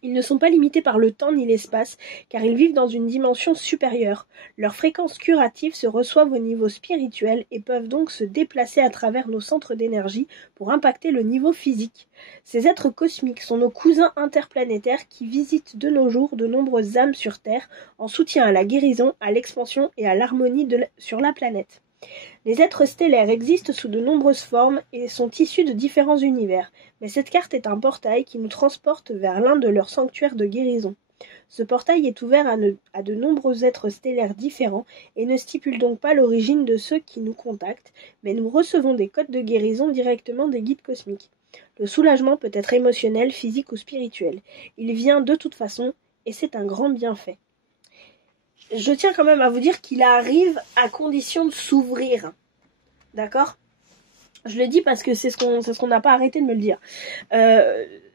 Ils ne sont pas limités par le temps ni l'espace, car ils vivent dans une dimension supérieure. Leurs fréquences curatives se reçoivent au niveau spirituel et peuvent donc se déplacer à travers nos centres d'énergie pour impacter le niveau physique. Ces êtres cosmiques sont nos cousins interplanétaires qui visitent de nos jours de nombreuses âmes sur Terre en soutien à la guérison, à l'expansion et à l'harmonie sur la planète. Les êtres stellaires existent sous de nombreuses formes et sont issus de différents univers, mais cette carte est un portail qui nous transporte vers l'un de leurs sanctuaires de guérison. Ce portail est ouvert à de nombreux êtres stellaires différents et ne stipule donc pas l'origine de ceux qui nous contactent, mais nous recevons des codes de guérison directement des guides cosmiques. Le soulagement peut être émotionnel, physique ou spirituel. Il vient de toute façon et c'est un grand bienfait. Je tiens quand même à vous dire qu'il arrive à condition de s'ouvrir. D'accord ? Je le dis parce que c'est ce qu'on n'a pas arrêté de me le dire.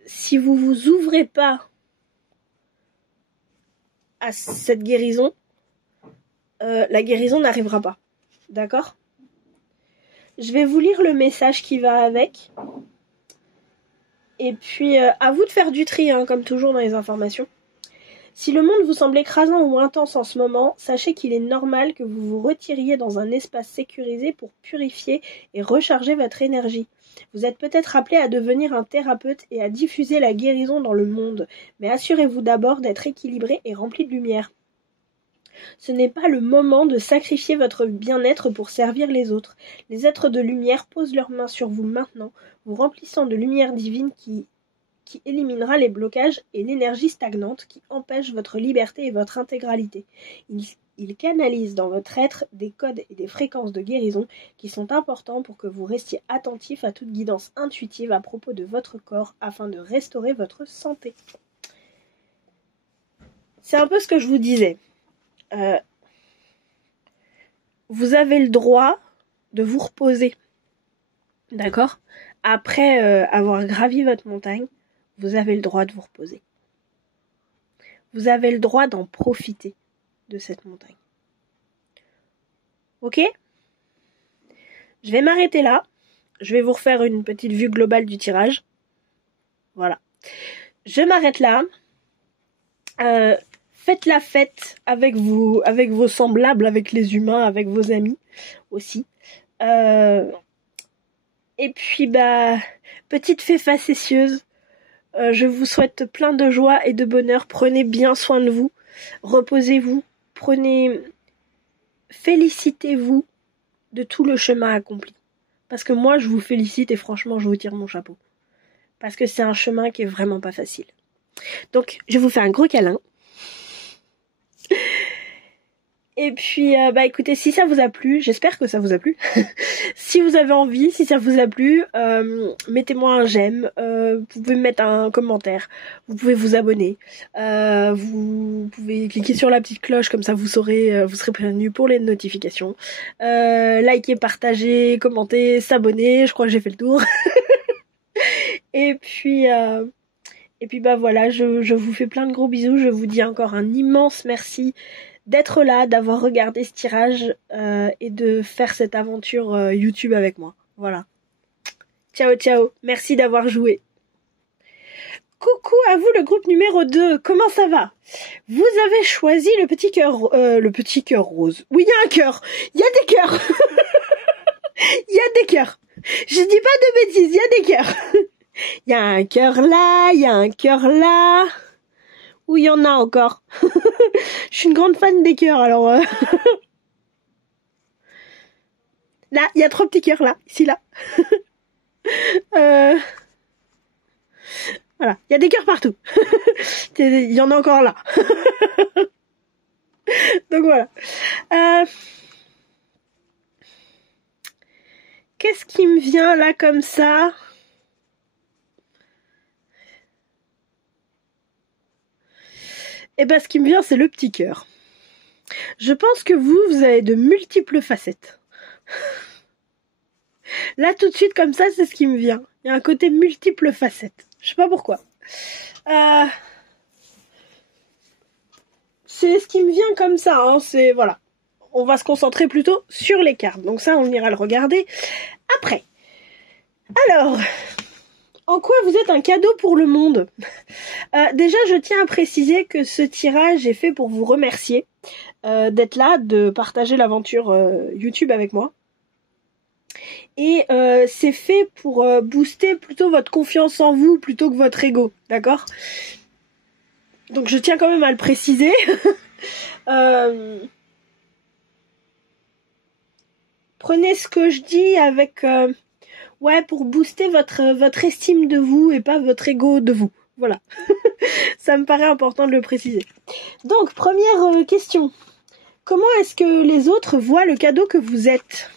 Si vous vous ouvrez pas à cette guérison, la guérison n'arrivera pas. D'accord ? Je vais vous lire le message qui va avec. Et puis, à vous de faire du tri, hein, comme toujours dans les informations. Si le monde vous semble écrasant ou intense en ce moment, sachez qu'il est normal que vous vous retiriez dans un espace sécurisé pour purifier et recharger votre énergie. Vous êtes peut-être appelé à devenir un thérapeute et à diffuser la guérison dans le monde, mais assurez-vous d'abord d'être équilibré et rempli de lumière. Ce n'est pas le moment de sacrifier votre bien-être pour servir les autres. Les êtres de lumière posent leurs mains sur vous maintenant, vous remplissant de lumière divine qui éliminera les blocages et l'énergie stagnante qui empêche votre liberté et votre intégralité. Il canalise dans votre être des codes et des fréquences de guérison qui sont importants pour que vous restiez attentif à toute guidance intuitive à propos de votre corps afin de restaurer votre santé. C'est un peu ce que je vous disais. Vous avez le droit de vous reposer. D'accord ? Après avoir gravi votre montagne, vous avez le droit de vous reposer. Vous avez le droit d'en profiter de cette montagne. Ok ? Je vais m'arrêter là. Je vais vous refaire une petite vue globale du tirage. Voilà. Je m'arrête là. Faites la fête avec vos semblables, avec les humains, avec vos amis aussi. Et puis, petite fée facétieuse. Je vous souhaite plein de joie et de bonheur. Prenez bien soin de vous. Reposez-vous. Félicitez-vous de tout le chemin accompli. Parce que moi, je vous félicite et franchement, je vous tire mon chapeau. Parce que c'est un chemin qui est vraiment pas facile. Donc, je vous fais un gros câlin. Et puis, écoutez, si ça vous a plu, j'espère que ça vous a plu. Si vous avez envie, si ça vous a plu, mettez-moi un j'aime. Vous pouvez me mettre un commentaire. Vous pouvez vous abonner. Vous pouvez cliquer sur la petite cloche, comme ça vous serez prévenu pour les notifications. Liker, partager, commenter, s'abonner. Je crois que j'ai fait le tour. Et puis voilà, je vous fais plein de gros bisous. Je vous dis encore un immense merci d'être là, d'avoir regardé ce tirage et de faire cette aventure YouTube avec moi. Voilà. Ciao, ciao. Merci d'avoir joué. Coucou à vous le groupe numéro 2. Comment ça va? Vous avez choisi le petit cœur rose. Oui, il y a un cœur. Il y a des cœurs. Il y a des cœurs. Je dis pas de bêtises, il y a des cœurs. Il y a un cœur là, il y a un cœur là. Où il y en a encore. Je suis une grande fan des cœurs, alors... Là, il y a 3 petits cœurs, là. Ici, là. Voilà. Il y a des cœurs partout. Il y en a encore là. Donc, voilà. Qu'est-ce qui me vient, là, comme ça? Eh ben, ce qui me vient, c'est le petit cœur. Je pense que vous avez de multiples facettes. Là, tout de suite, comme ça, c'est ce qui me vient. Il y a un côté multiples facettes. Je sais pas pourquoi. C'est ce qui me vient comme ça, hein. C'est, voilà. On va se concentrer plutôt sur les cartes. Donc ça, on ira le regarder après. Alors, en quoi vous êtes un cadeau pour le monde? Déjà, je tiens à préciser que ce tirage est fait pour vous remercier d'être là, de partager l'aventure YouTube avec moi. Et c'est fait pour booster plutôt votre confiance en vous plutôt que votre ego, d'accord? Donc je tiens quand même à le préciser. Prenez ce que je dis avec ouais, pour booster votre estime de vous et pas votre ego de vous. Voilà. Ça me paraît important de le préciser. Donc, première question. Comment est-ce que les autres voient le cadeau que vous êtes?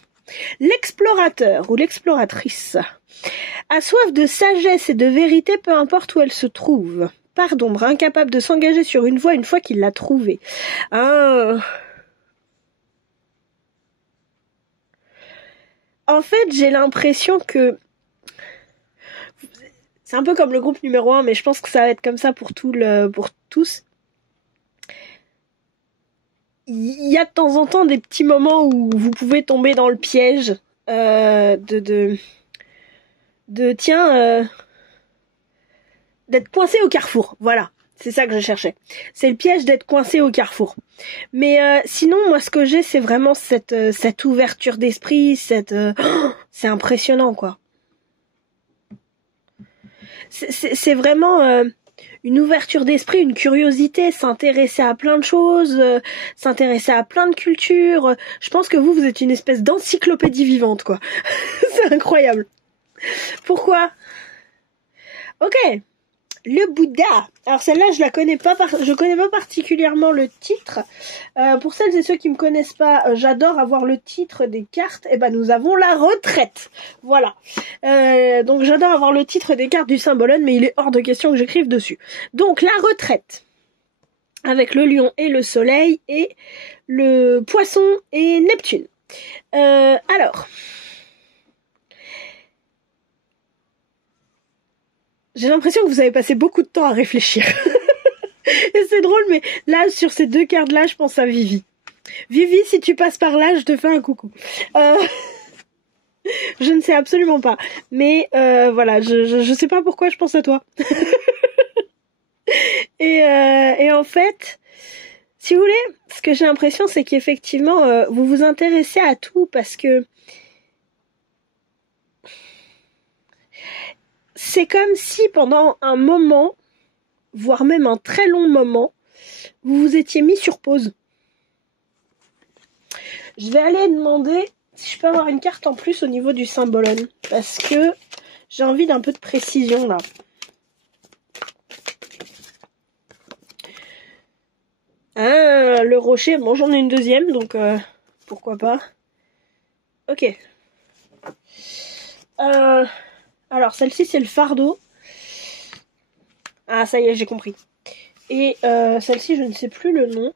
L'explorateur ou l'exploratrice a soif de sagesse et de vérité, peu importe où elle se trouve. Part d'ombre, incapable de s'engager sur une voie une fois qu'il l'a trouvée. En fait, j'ai l'impression que c'est un peu comme le groupe numéro 1, mais je pense que ça va être comme ça pour tous. Il y a de temps en temps des petits moments où vous pouvez tomber dans le piège d'être coincé au carrefour. Voilà, c'est ça que je cherchais. C'est le piège d'être coincé au carrefour. Mais sinon, moi, ce que j'ai, c'est vraiment cette ouverture d'esprit, c'est impressionnant, quoi. C'est vraiment une ouverture d'esprit, une curiosité, s'intéresser à plein de choses, s'intéresser à plein de cultures. Je pense que vous êtes une espèce d'encyclopédie vivante, quoi. C'est incroyable. Pourquoi? Ok. Le Bouddha. Alors celle-là, je connais pas particulièrement le titre. Pour celles et ceux qui me connaissent pas, j'adore avoir le titre des cartes. Et ben nous avons la retraite. Voilà. Donc j'adore avoir le titre des cartes du Symbolone, mais il est hors de question que j'écrive dessus. Donc la retraite. Avec le lion et le soleil et le poisson et Neptune. Alors. J'ai l'impression que vous avez passé beaucoup de temps à réfléchir. Et c'est drôle, mais là, sur ces deux cartes-là, je pense à Vivi. Vivi, si tu passes par là, je te fais un coucou. Je ne sais absolument pas. Mais voilà, je sais pas pourquoi je pense à toi. Et en fait, si vous voulez, ce que j'ai l'impression, c'est qu'effectivement, vous vous intéressez à tout parce que c'est comme si pendant un moment, voire même un très long moment, vous vous étiez mis sur pause. Je vais aller demander si je peux avoir une carte en plus au niveau du Symbolone, parce que j'ai envie d'un peu de précision là. Ah, le rocher, bon j'en ai une deuxième, donc pourquoi pas. Ok. Alors, celle-ci, c'est le fardeau. Ah, ça y est, j'ai compris. Et celle-ci, je ne sais plus le nom.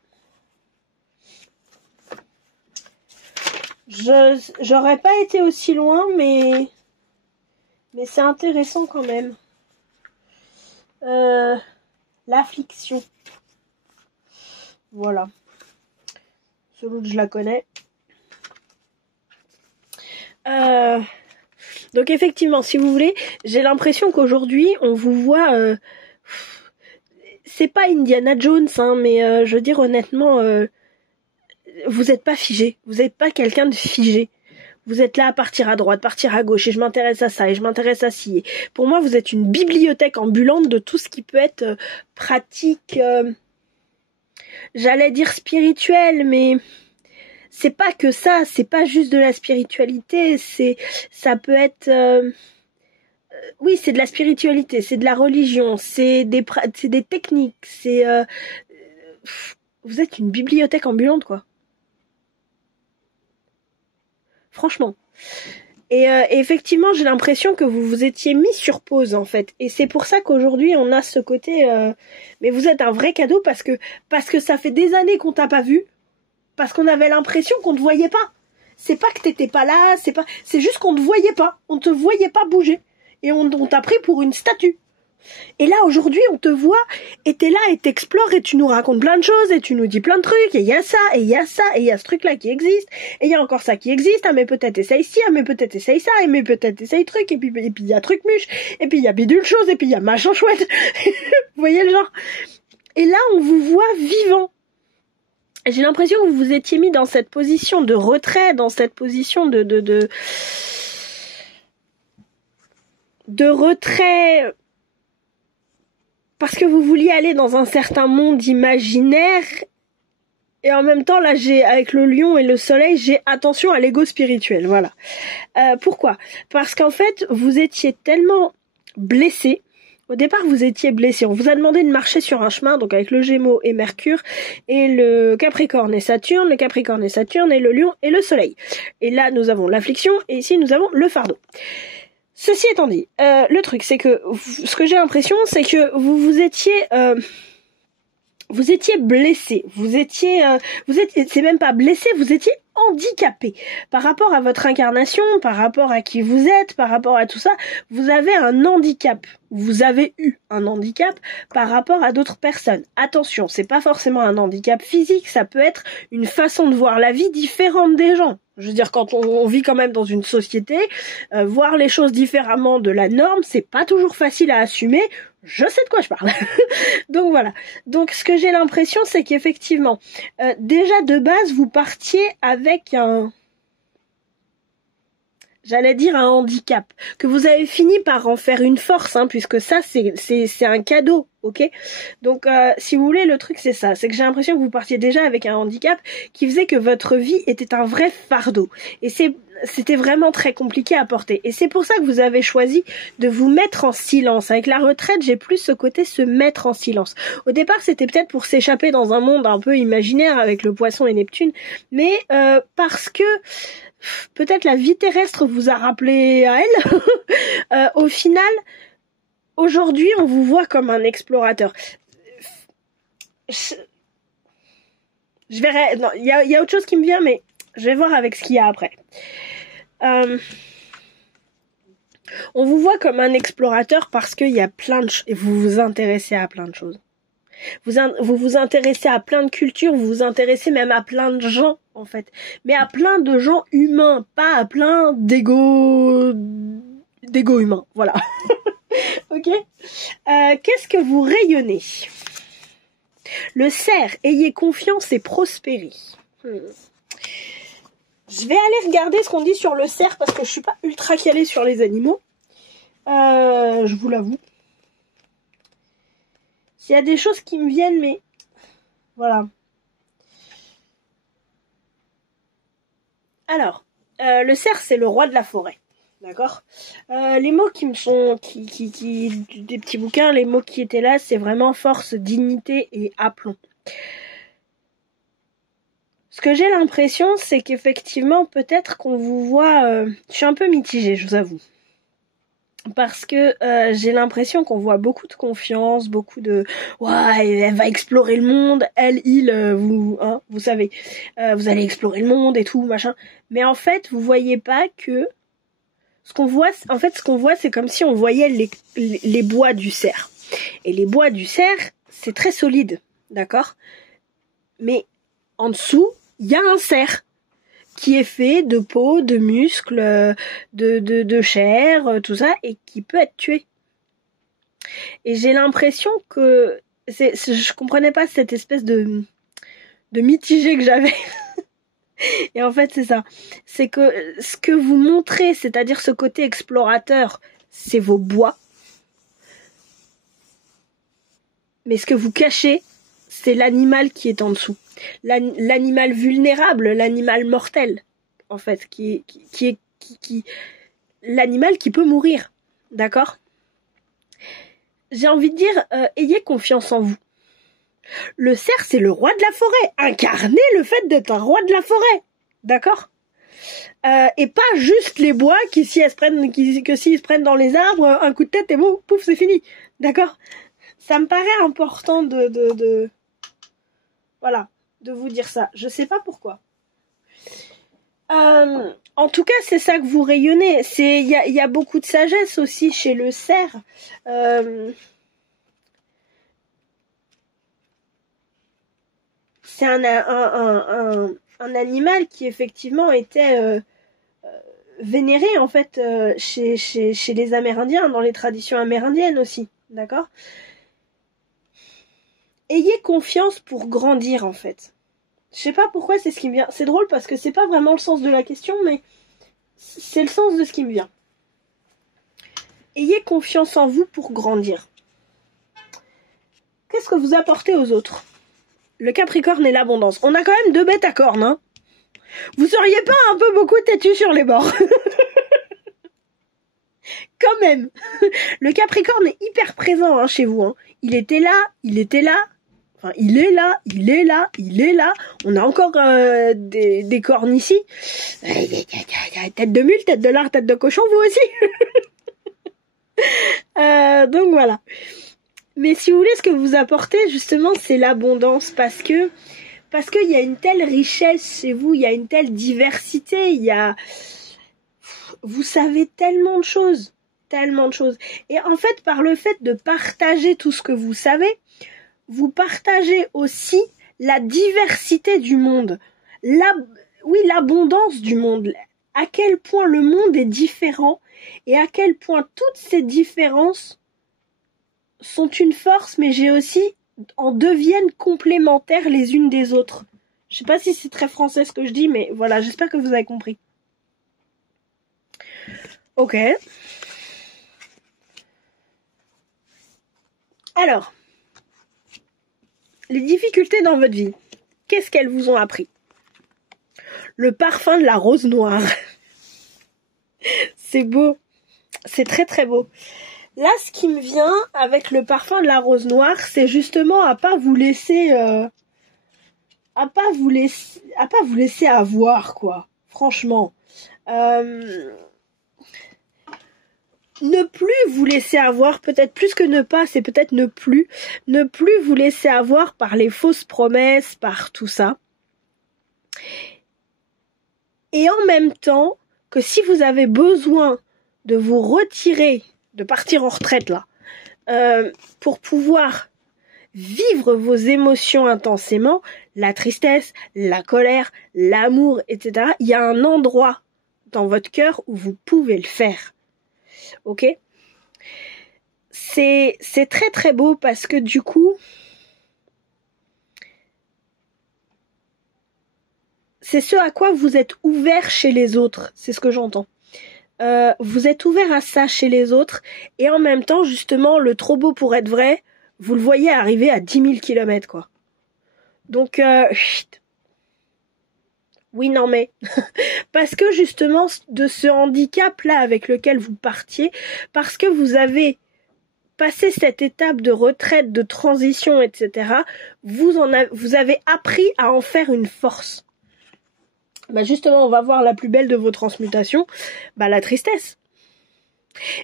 J'aurais pas été aussi loin, mais c'est intéressant quand même. L'affliction. Voilà. Celui-là, je la connais. Donc effectivement, si vous voulez, j'ai l'impression qu'aujourd'hui, on vous voit... c'est pas Indiana Jones, hein, mais je veux dire honnêtement, vous n'êtes pas figé. Vous n'êtes pas quelqu'un de figé. Vous êtes là à partir à droite, partir à gauche, et je m'intéresse à ça, et je m'intéresse à ci. Pour moi, vous êtes une bibliothèque ambulante de tout ce qui peut être pratique, j'allais dire spirituel, mais... c'est pas que ça, c'est pas juste de la spiritualité, ça peut être oui, c'est de la spiritualité, c'est de la religion, c'est des techniques, vous êtes une bibliothèque ambulante quoi. Franchement. Et effectivement, j'ai l'impression que vous vous étiez mis sur pause en fait, et c'est pour ça qu'aujourd'hui on a ce côté mais vous êtes un vrai cadeau parce que ça fait des années qu'on t'a pas vu. parce qu'on avait l'impression qu'on te voyait pas. C'est pas que t'étais pas là, c'est juste qu'on te voyait pas. On te voyait pas bouger. Et on t'a pris pour une statue. Et là, aujourd'hui, on te voit, et t'es là, et t'explores, et tu nous racontes plein de choses, et tu nous dis plein de trucs, et il y a ça, et il y a ça, et il y a ce truc-là qui existe, et il y a encore ça qui existe, ah mais peut-être essaye ci, ah mais peut-être essaye ça, et mais peut-être essaye truc, et puis il y a truc muche, et puis il y a bidule chose, et puis il y a machin chouette. Vous voyez le genre? Et là, on vous voit vivant. J'ai l'impression que vous vous étiez mis dans cette position de retrait, dans cette position de retrait, parce que vous vouliez aller dans un certain monde imaginaire, et en même temps, là, avec le lion et le soleil, j'ai attention à l'ego spirituel, voilà. Pourquoi? Parce qu'en fait, vous étiez tellement blessé. Au départ, vous étiez blessé. On vous a demandé de marcher sur un chemin, donc avec le Gémeaux et Mercure, et le Capricorne et Saturne, et le Lion et le Soleil. Et là, nous avons l'affliction, et ici, nous avons le fardeau. Ceci étant dit, le truc, c'est que, ce que j'ai l'impression, c'est que vous étiez blessé. C'est même pas blessé, vous étiez handicapé par rapport à votre incarnation, par rapport à qui vous êtes, par rapport à tout ça. Vous avez un handicap. Vous avez eu un handicap par rapport à d'autres personnes. Attention, c'est pas forcément un handicap physique, ça peut être une façon de voir la vie différente des gens. Je veux dire, quand on vit quand même dans une société, voir les choses différemment de la norme, c'est pas toujours facile à assumer. Je sais de quoi je parle. Donc voilà. Donc ce que j'ai l'impression, c'est qu'effectivement, déjà de base, vous partiez avec j'allais dire un handicap, que vous avez fini par en faire une force, hein, puisque ça, c'est un cadeau, ok? Donc, si vous voulez, le truc, c'est ça. C'est que j'ai l'impression que vous partiez déjà avec un handicap qui faisait que votre vie était un vrai fardeau. Et c'était vraiment très compliqué à porter. Et c'est pour ça que vous avez choisi de vous mettre en silence. Avec la retraite, j'ai plus ce côté se mettre en silence. Au départ, c'était peut-être pour s'échapper dans un monde un peu imaginaire avec le poisson et Neptune, mais parce que peut-être la vie terrestre vous a rappelé à elle. Au final, aujourd'hui, on vous voit comme un explorateur. Je verrai. Non, il y a autre chose qui me vient, mais je vais voir avec ce qu'il y a après. On vous voit comme un explorateur parce qu'il y a plein de choses. Et vous vous intéressez à plein de choses. Vous vous intéressez à plein de cultures, vous vous intéressez même à plein de gens, en fait. Mais à plein de gens humains, pas à plein d'égo humains, voilà. Ok? Qu'est-ce que vous rayonnez? Le cerf, ayez confiance et prospérez. Je vais aller regarder ce qu'on dit sur le cerf parce que je suis pas ultra calée sur les animaux. Je vous l'avoue. Il y a des choses qui me viennent, mais voilà. Alors, le cerf, c'est le roi de la forêt, d'accord. Les mots qui me sont, des petits bouquins, les mots qui étaient là, c'est vraiment force, dignité et aplomb. Ce que j'ai l'impression, c'est qu'effectivement, peut-être qu'on vous voit. Je suis un peu mitigée, je vous avoue. Parce que j'ai l'impression qu'on voit beaucoup de confiance, beaucoup de ouais, elle va explorer le monde, vous savez, vous allez explorer le monde et tout machin. Mais en fait, vous voyez pas que ce qu'on voit, c'est comme si on voyait les bois du cerf. Et les bois du cerf, c'est très solide, d'accord? Mais en dessous, il y a un cerf qui est fait de peau, de muscles, de chair, tout ça, et qui peut être tué. Et j'ai l'impression que je comprenais pas cette espèce de mitigé que j'avais. Et en fait, c'est ça. C'est que ce que vous montrez, c'est-à-dire ce côté explorateur, c'est vos bois. Mais ce que vous cachez, c'est l'animal qui est en dessous. L'animal vulnérable, l'animal mortel, en fait, l'animal qui peut mourir, d'accord? J'ai envie de dire, ayez confiance en vous. Le cerf, c'est le roi de la forêt. Incarnez le fait d'être un roi de la forêt, d'accord? Et pas juste les bois que s'ils se prennent dans les arbres, un coup de tête et bon, pouf, c'est fini, d'accord? Ça me paraît important de voilà. de vous dire ça. Je sais pas pourquoi. En tout cas, c'est ça que vous rayonnez. Il y a beaucoup de sagesse aussi chez le cerf. C'est un animal qui effectivement était vénéré en fait chez les Amérindiens, dans les traditions amérindiennes aussi. D'accord ? Ayez confiance pour grandir en fait. Je sais pas pourquoi c'est ce qui me vient. C'est drôle parce que c'est pas vraiment le sens de la question, mais c'est le sens de ce qui me vient. Ayez confiance en vous pour grandir. Qu'est-ce que vous apportez aux autres ? Le Capricorne et l'abondance. On a quand même 2 bêtes à cornes, hein. Vous seriez pas un peu beaucoup têtu sur les bords ? Quand même. Le Capricorne est hyper présent hein, chez vous. Hein. Il était là. Enfin, il est là. On a encore des cornes ici. Tête de mule, tête de lard, tête de cochon, vous aussi. Donc voilà. Mais si vous voulez, ce que vous apportez, justement, c'est l'abondance. Parce qu'il y a une telle richesse chez vous, il y a une telle diversité, vous savez tellement de choses. Et en fait, par le fait de partager tout ce que vous savez, vous partagez aussi la diversité du monde. L'abondance du monde. À quel point le monde est différent et à quel point toutes ces différences sont une force, mais en deviennent complémentaires les unes des autres. Je sais pas si c'est très français ce que je dis, mais voilà, j'espère que vous avez compris. Ok. Alors, les difficultés dans votre vie, qu'est-ce qu'elles vous ont appris ? Le parfum de la rose noire. C'est beau. C'est très très beau. Là, ce qui me vient avec le parfum de la rose noire, c'est justement à pas vous laisser avoir, quoi. Franchement. Ne plus vous laisser avoir, peut-être plus que ne pas, c'est peut-être ne plus vous laisser avoir par les fausses promesses, par tout ça. Et en même temps, que si vous avez besoin de vous retirer, de partir en retraite là, pour pouvoir vivre vos émotions intensément, la tristesse, la colère, l'amour, etc., il y a un endroit dans votre cœur où vous pouvez le faire. Ok ? C'est très très beau parce que du coup, c'est ce à quoi vous êtes ouvert chez les autres, c'est ce que j'entends. Vous êtes ouvert à ça chez les autres et en même temps, justement, le trop beau pour être vrai, vous le voyez arriver à 10 000 km, quoi. Donc, chut. Oui, non, mais parce que justement, de ce handicap-là avec lequel vous partiez, parce que vous avez passé cette étape de retraite, de transition, etc., vous avez appris à en faire une force. Bah justement, on va voir la plus belle de vos transmutations, la tristesse.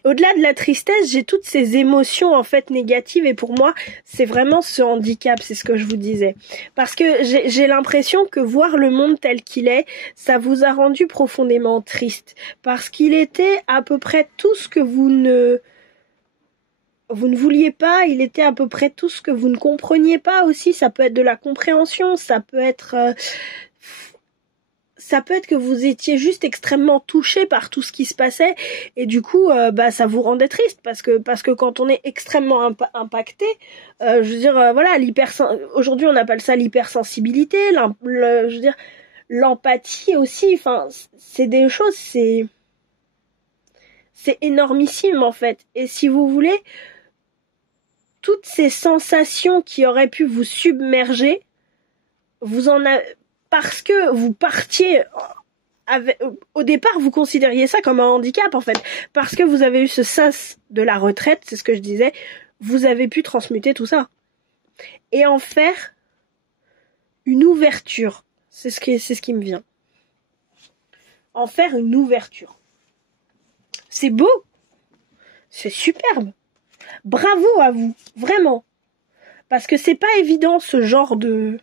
Au-delà de la tristesse, j'ai toutes ces émotions en fait négatives et pour moi, c'est vraiment ce handicap, c'est ce que je vous disais. Parce que j'ai l'impression que voir le monde tel qu'il est, ça vous a rendu profondément triste. Parce qu'il était à peu près tout ce que vous ne vouliez pas, il était à peu près tout ce que vous ne compreniez pas aussi. Ça peut être de la compréhension, ça peut être que vous étiez juste extrêmement touché par tout ce qui se passait et du coup ça vous rendait triste parce que quand on est extrêmement impacté, je veux dire voilà, aujourd'hui on appelle ça l'hypersensibilité, je veux dire l'empathie aussi, enfin c'est des choses, c'est énormissime en fait. Et si vous voulez, toutes ces sensations qui auraient pu vous submerger, parce que vous partiez au départ, vous considériez ça comme un handicap en fait, parce que vous avez eu ce sas de la retraite, c'est ce que je disais, vous avez pu transmuter tout ça et en faire une ouverture. C'est ce qui me vient. En faire une ouverture. C'est beau, c'est superbe. Bravo à vous, vraiment, parce que c'est pas évident ce genre de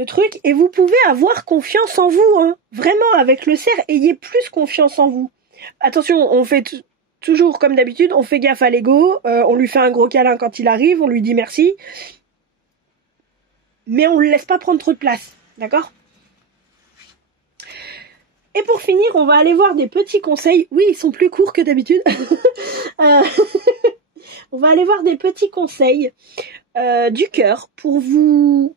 le truc. Et vous pouvez avoir confiance en vous, hein. Vraiment, avec le cerf, ayez plus confiance en vous. Attention, on fait toujours comme d'habitude, on fait gaffe à l'ego, on lui fait un gros câlin quand il arrive, on lui dit merci. Mais on ne le laisse pas prendre trop de place, d'accord? Et pour finir, on va aller voir des petits conseils. Oui, ils sont plus courts que d'habitude. On va aller voir des petits conseils du cœur pour vous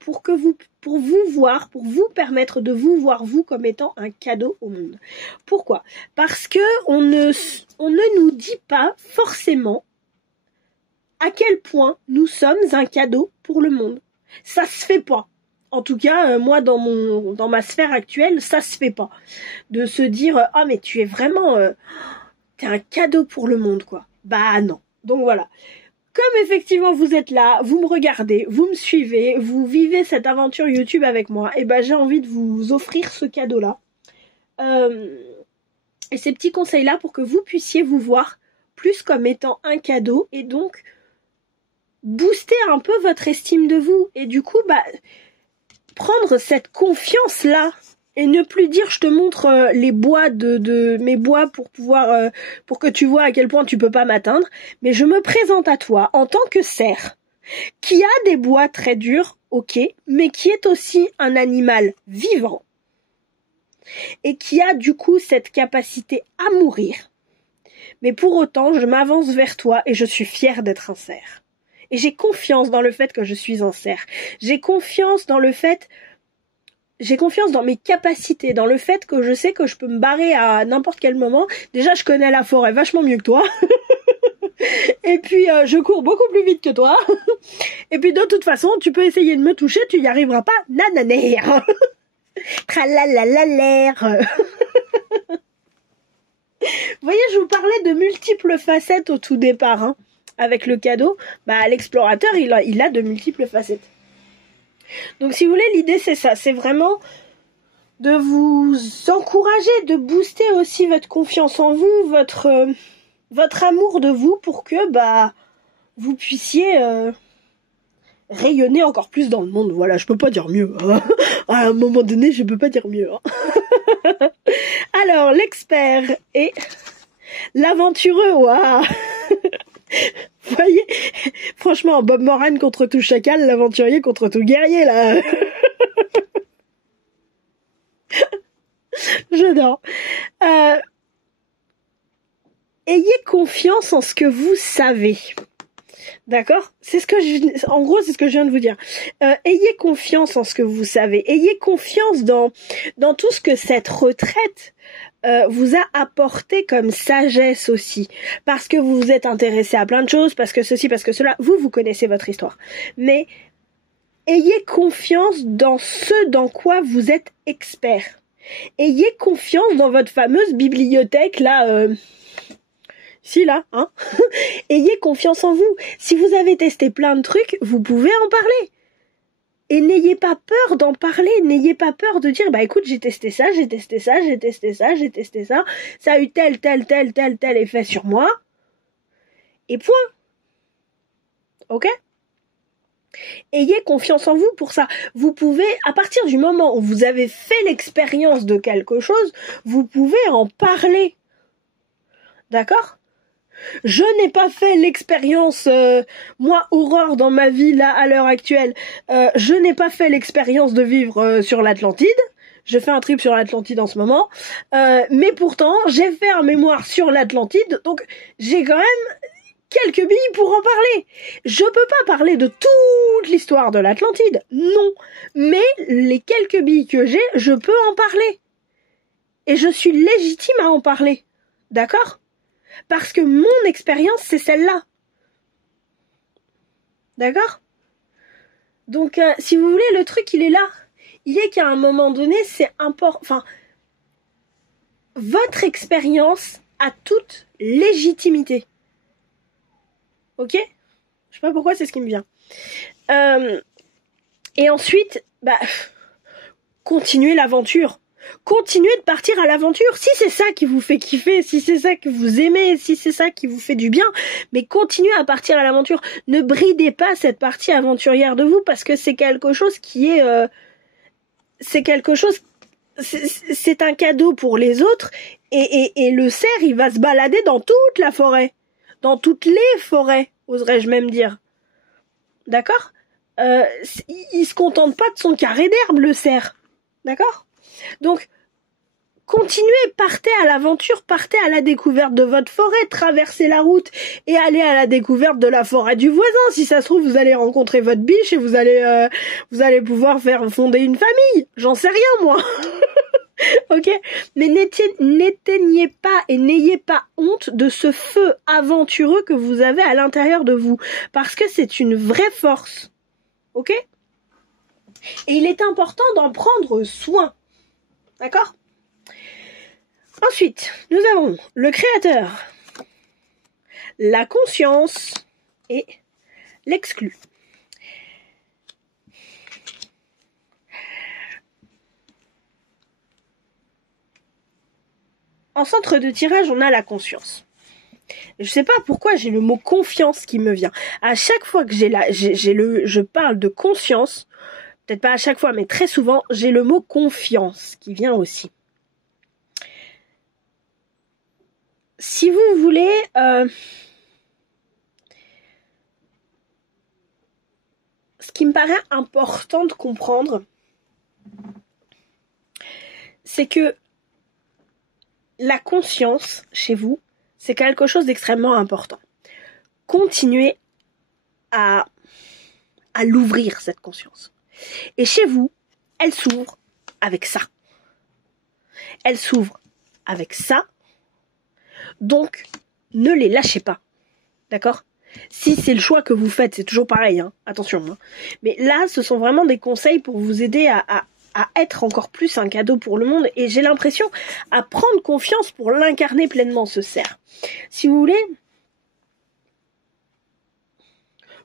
permettre de vous voir vous comme étant un cadeau au monde. Pourquoi? Parce que on ne nous dit pas forcément à quel point nous sommes un cadeau pour le monde. Ça se fait pas. En tout cas, moi dans ma sphère actuelle, ça se fait pas. De se dire ah mais tu es vraiment t'es un cadeau pour le monde quoi. Bah non. Donc voilà. Comme effectivement vous êtes là, vous me regardez, vous me suivez, vous vivez cette aventure YouTube avec moi, et ben j'ai envie de vous offrir ce cadeau-là. Et ces petits conseils-là pour que vous puissiez vous voir plus comme étant un cadeau et donc booster un peu votre estime de vous. Et du coup, bah, prendre cette confiance-là et ne plus dire je te montre les bois de mes bois pour pouvoir pour que tu vois à quel point tu peux pas m'atteindre, mais je me présente à toi en tant que cerf qui a des bois très durs, ok, mais qui est aussi un animal vivant et qui a du coup cette capacité à mourir. Mais pour autant, je m'avance vers toi et je suis fière d'être un cerf. Et j'ai confiance dans le fait que je suis un cerf. J'ai confiance dans mes capacités, dans le fait que je sais que je peux me barrer à n'importe quel moment. Déjà, je connais la forêt vachement mieux que toi. Et puis, je cours beaucoup plus vite que toi. Et puis, de toute façon, tu peux essayer de me toucher, tu n'y arriveras pas. Nananère. Tralalalalaire. Vous voyez, je vous parlais de multiples facettes au tout départ, hein, avec le cadeau. Bah, l'explorateur, il a de multiples facettes. Donc si vous voulez, l'idée c'est ça, c'est vraiment de vous encourager, de booster aussi votre confiance en vous, votre amour de vous pour que bah vous puissiez rayonner encore plus dans le monde. Voilà, je peux pas dire mieux. Hein. À un moment donné, je peux pas dire mieux. Hein. Alors, l'expert et l'aventureux, waouh. Vous voyez, franchement, Bob Moran contre tout chacal, l'aventurier contre tout guerrier, là. J'adore. Ayez confiance en ce que vous savez. D'accord? En gros, c'est ce que je viens de vous dire. Ayez confiance en ce que vous savez. Ayez confiance dans tout ce que cette retraite vous a apporté comme sagesse aussi, parce que vous vous êtes intéressé à plein de choses, parce que ceci, parce que cela, vous connaissez votre histoire. Mais ayez confiance dans ce dans quoi vous êtes expert. Ayez confiance dans votre fameuse bibliothèque là, si là, hein. Ayez confiance en vous. Si vous avez testé plein de trucs, vous pouvez en parler. Et n'ayez pas peur d'en parler, n'ayez pas peur de dire, bah écoute, j'ai testé ça, j'ai testé ça, j'ai testé ça, j'ai testé ça, ça a eu tel effet sur moi, et point. Ok? Ayez confiance en vous pour ça. Vous pouvez, à partir du moment où vous avez fait l'expérience de quelque chose, vous pouvez en parler. D'accord? Je n'ai pas fait l'expérience, moi, horreur dans ma vie, là, à l'heure actuelle, je n'ai pas fait l'expérience de vivre sur l'Atlantide. Je fais un trip sur l'Atlantide en ce moment. Mais pourtant, j'ai fait un mémoire sur l'Atlantide, donc j'ai quand même quelques billes pour en parler. Je peux pas parler de toute l'histoire de l'Atlantide, non. Mais les quelques billes que j'ai, je peux en parler. Et je suis légitime à en parler. D'accord ? Parce que mon expérience, c'est celle-là. D'accord? Donc, si vous voulez, le truc, il est là. Il est qu'à un moment donné, c'est important. Enfin, votre expérience a toute légitimité. Ok? Je sais pas pourquoi, c'est ce qui me vient. Et ensuite, bah, continuez l'aventure. Continuez de partir à l'aventure. Si c'est ça qui vous fait kiffer, si c'est ça que vous aimez, si c'est ça qui vous fait du bien, mais continuez à partir à l'aventure. Ne bridez pas cette partie aventurière de vous parce que c'est quelque chose qui est c'est quelque chose, c'est un cadeau pour les autres, et le cerf, il va se balader dans toute la forêt, dans toutes les forêts, oserais-je même dire. D'accord? Il se contente pas de son carré d'herbe, le cerf. D'accord? Donc, continuez, partez à l'aventure, partez à la découverte de votre forêt, traversez la route et allez à la découverte de la forêt du voisin. Si ça se trouve, vous allez rencontrer votre biche et vous allez pouvoir faire fonder une famille. J'en sais rien, moi. Ok? Mais n'éteignez pas et n'ayez pas honte de ce feu aventureux que vous avez à l'intérieur de vous. Parce que c'est une vraie force. Ok? Et il est important d'en prendre soin. D'accord? Ensuite, nous avons le créateur, la conscience et l'exclu. En centre de tirage, on a la conscience. Je sais pas pourquoi j'ai le mot confiance qui me vient. À chaque fois que je parle de conscience, peut-être pas à chaque fois, mais très souvent, j'ai le mot confiance qui vient aussi. Si vous voulez, ce qui me paraît important de comprendre, c'est que la conscience, chez vous, c'est quelque chose d'extrêmement important. Continuez à l'ouvrir, cette conscience. Et chez vous, elle s'ouvre avec ça. Elle s'ouvre avec ça. Donc, ne les lâchez pas. D'accord ? Si c'est le choix que vous faites, c'est toujours pareil, hein, attention. Hein. Mais là, ce sont vraiment des conseils pour vous aider à être encore plus un cadeau pour le monde. Et j'ai l'impression à prendre confiance pour l'incarner pleinement, ce cerf. Si vous voulez,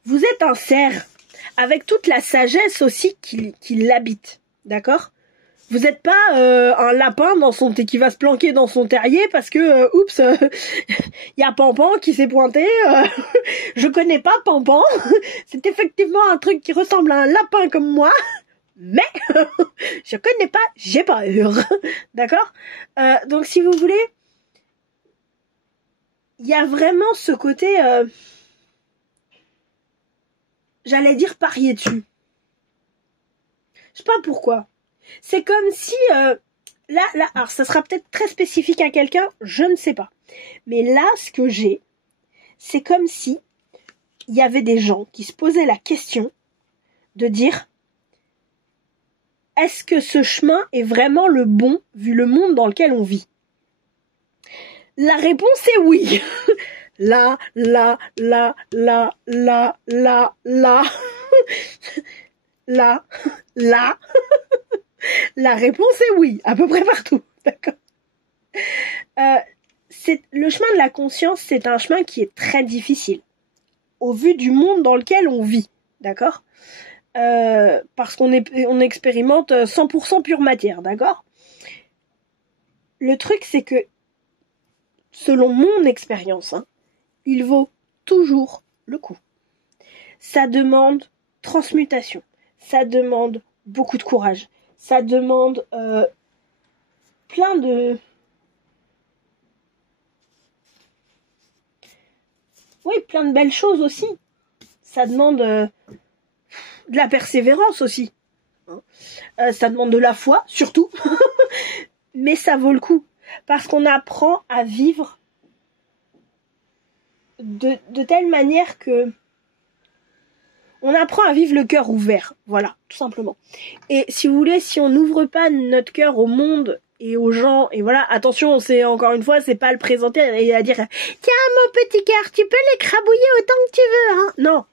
vous êtes un cerf avec toute la sagesse aussi qui l'habite. D'accord ? Vous n'êtes pas un lapin qui va se planquer dans son terrier parce que, oups, y a Pampan qui s'est pointé. Je connais pas Pampan. C'est effectivement un truc qui ressemble à un lapin comme moi. Mais, je connais pas, j'ai peur. D'accord ? Donc, si vous voulez, il y a vraiment ce côté, j'allais dire parier dessus. Je sais pas pourquoi. C'est comme si, là, alors ça sera peut-être très spécifique à quelqu'un, je ne sais pas. Mais là, ce que j'ai, c'est comme si il y avait des gens qui se posaient la question de dire, est-ce que ce chemin est vraiment le bon, vu le monde dans lequel on vit ? La réponse est oui. Là. Là. La réponse est oui, à peu près partout, d'accord. Le chemin de la conscience, c'est un chemin qui est très difficile, au vu du monde dans lequel on vit, d'accord. Parce qu'on expérimente 100% pure matière, d'accord. Le truc, c'est que, selon mon expérience, hein, il vaut toujours le coup. Ça demande transmutation, ça demande beaucoup de courage. Ça demande plein de... Oui, plein de belles choses aussi. Ça demande de la persévérance aussi. Ça demande de la foi, surtout. Mais ça vaut le coup. Parce qu'on apprend à vivre de telle manière que... On apprend à vivre le cœur ouvert, voilà, tout simplement. Et si vous voulez, si on n'ouvre pas notre cœur au monde et aux gens, et voilà, attention, c'est encore une fois, c'est pas le présenter et à dire « Tiens, mon petit cœur, tu peux l'écrabouiller autant que tu veux, hein ?»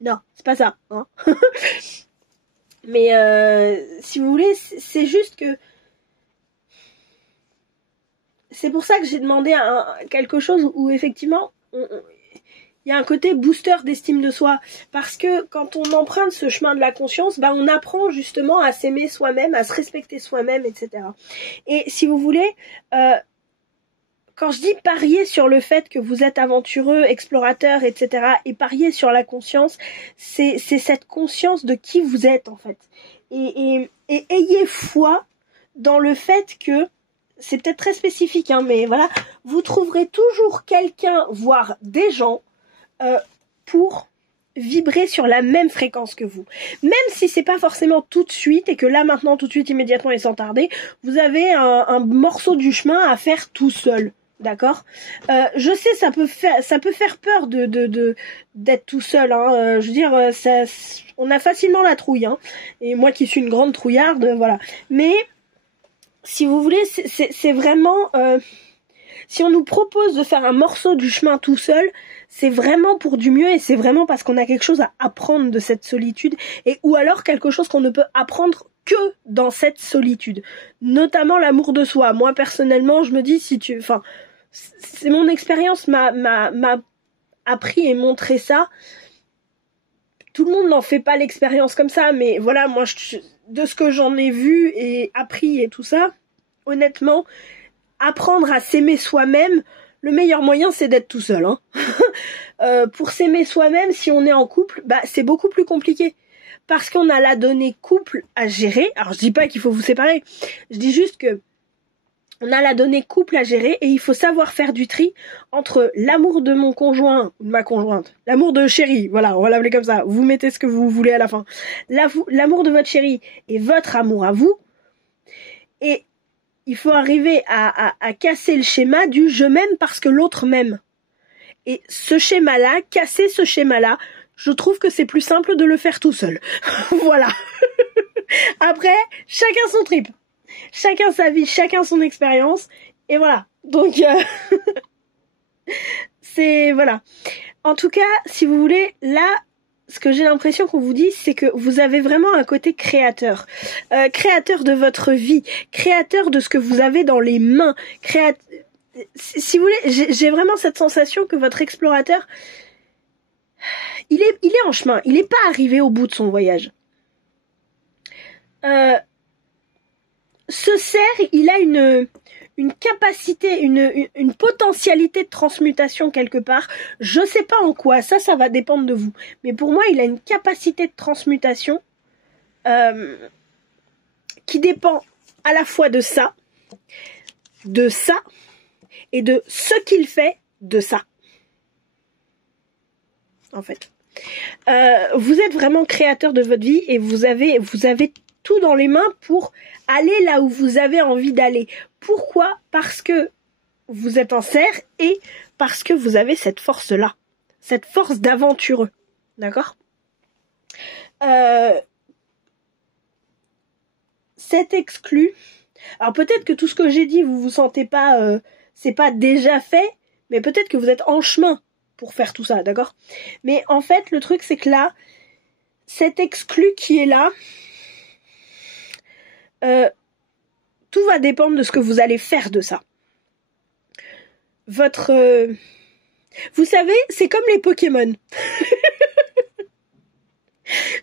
Non, c'est pas ça, hein. Mais si vous voulez, c'est juste que... C'est pour ça que j'ai demandé quelque chose où effectivement... Il y a un côté booster d'estime de soi, parce que quand on emprunte ce chemin de la conscience, on apprend justement à s'aimer soi-même, à se respecter soi-même, etc. Et si vous voulez, quand je dis parier sur le fait que vous êtes aventureux, explorateur, etc., et parier sur la conscience, c'est cette conscience de qui vous êtes en fait. et ayez foi dans le fait que, c'est peut-être très spécifique, hein, mais voilà, vous trouverez toujours quelqu'un, voire des gens, pour vibrer sur la même fréquence que vous. Même si c'est pas forcément tout de suite, et que là, maintenant, tout de suite, immédiatement et sans tarder, vous avez un morceau du chemin à faire tout seul. D'accord. Je sais, ça peut faire peur d'être tout seul. Hein. Je veux dire, on a facilement la trouille. Hein. Et moi qui suis une grande trouillarde, voilà. Mais si vous voulez, c'est vraiment. Si on nous propose de faire un morceau du chemin tout seul, c'est vraiment pour du mieux et c'est vraiment parce qu'on a quelque chose à apprendre de cette solitude ou alors quelque chose qu'on ne peut apprendre que dans cette solitude. Notamment l'amour de soi. Moi personnellement, je me dis c'est mon expérience m'a appris et montré ça. Tout le monde n'en fait pas l'expérience comme ça, mais voilà, moi, de ce que j'en ai vu et appris et tout ça, honnêtement, apprendre à s'aimer soi-même, le meilleur moyen, c'est d'être tout seul. Hein. Pour s'aimer soi-même, si on est en couple, c'est beaucoup plus compliqué. Parce qu'on a la donnée couple à gérer. Alors, je dis pas qu'il faut vous séparer. Je dis juste que on a la donnée couple à gérer et il faut savoir faire du tri entre l'amour de mon conjoint ou de ma conjointe, l'amour de chérie, voilà, on va l'appeler comme ça, vous mettez ce que vous voulez à la fin, l'amour de votre chérie et votre amour à vous, et il faut arriver à casser le schéma du je m'aime parce que l'autre m'aime. Et ce schéma-là, casser ce schéma-là, je trouve que c'est plus simple de le faire tout seul. Voilà. Après, chacun son trip. Chacun sa vie, chacun son expérience. Et voilà. Donc, c'est... Voilà. En tout cas, si vous voulez, là, ce que j'ai l'impression qu'on vous dit, c'est que vous avez vraiment un côté créateur. Créateur de votre vie. Créateur de ce que vous avez dans les mains. Si vous voulez, j'ai vraiment cette sensation que votre explorateur, il est en chemin. Il n'est pas arrivé au bout de son voyage. Ce cerf, il a une capacité, une potentialité de transmutation quelque part. Je sais pas en quoi, ça va dépendre de vous. Mais pour moi, il a une capacité de transmutation qui dépend à la fois de ça et de ce qu'il fait de ça. En fait. Vous êtes vraiment créateur de votre vie et vous avez tout dans les mains pour aller là où vous avez envie d'aller. Pourquoi ? Parce que vous êtes un cerf et parce que vous avez cette force-là. Cette force d'aventureux. D'accord ? C'est exclu. Alors peut-être que tout ce que j'ai dit, vous vous sentez pas... c'est pas déjà fait, mais peut-être que vous êtes en chemin pour faire tout ça, d'accord ? Mais en fait, le truc, c'est que là, cet exclu qui est là, tout va dépendre de ce que vous allez faire de ça. Vous savez, c'est comme les Pokémon.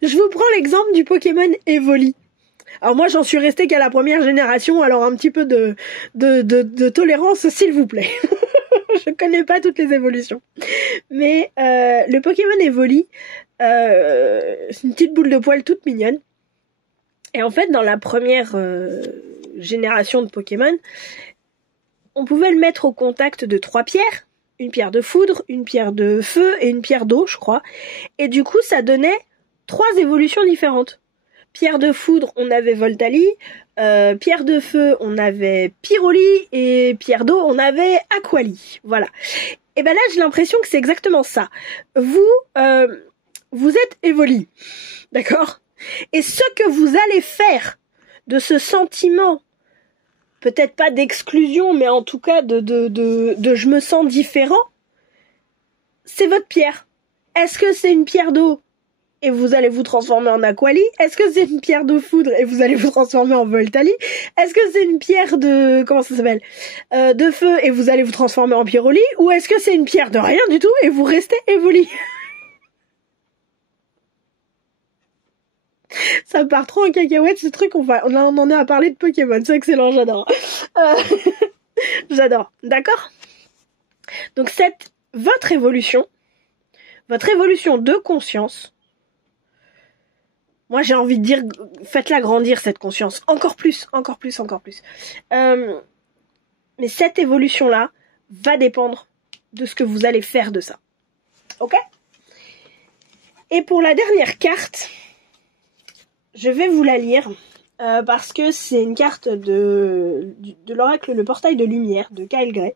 Je vous prends l'exemple du Pokémon Evoli. Alors moi, j'en suis restée qu'à la première génération, alors un petit peu de tolérance, s'il vous plaît. Je connais pas toutes les évolutions. Mais le Pokémon Evoli, c'est une petite boule de poil toute mignonne. Et en fait, dans la première génération de Pokémon, on pouvait le mettre au contact de 3 pierres. Une pierre de foudre, une pierre de feu et une pierre d'eau, je crois. Et du coup, ça donnait 3 évolutions différentes. Pierre de foudre, on avait Voltali. Pierre de feu, on avait Pyroli. Et pierre d'eau, on avait Aquali. Voilà. Et ben là, j'ai l'impression que c'est exactement ça. Vous êtes Evoli. D'accord ? Et ce que vous allez faire de ce sentiment, peut-être pas d'exclusion, mais en tout cas de je me sens différent, c'est votre pierre. Est-ce que c'est une pierre d'eau et vous allez vous transformer en Aquali? Est-ce que c'est une pierre de foudre et vous allez vous transformer en Voltali? Est-ce que c'est une pierre de... comment ça s'appelle? De feu et vous allez vous transformer en Pyroli? Ou est-ce que c'est une pierre de rien du tout et vous restez Evoli? Ça part trop en cacahuète ce truc, on en est à parler de Pokémon, c'est excellent, j'adore. J'adore, d'accord ? Donc votre évolution de conscience, Moi, j'ai envie de dire, faites-la grandir, cette conscience. Encore plus, encore plus, encore plus. Mais cette évolution-là va dépendre de ce que vous allez faire de ça. Ok? Et pour la dernière carte, je vais vous la lire parce que c'est une carte de l'oracle Le Portail de Lumière de Kyle Gray.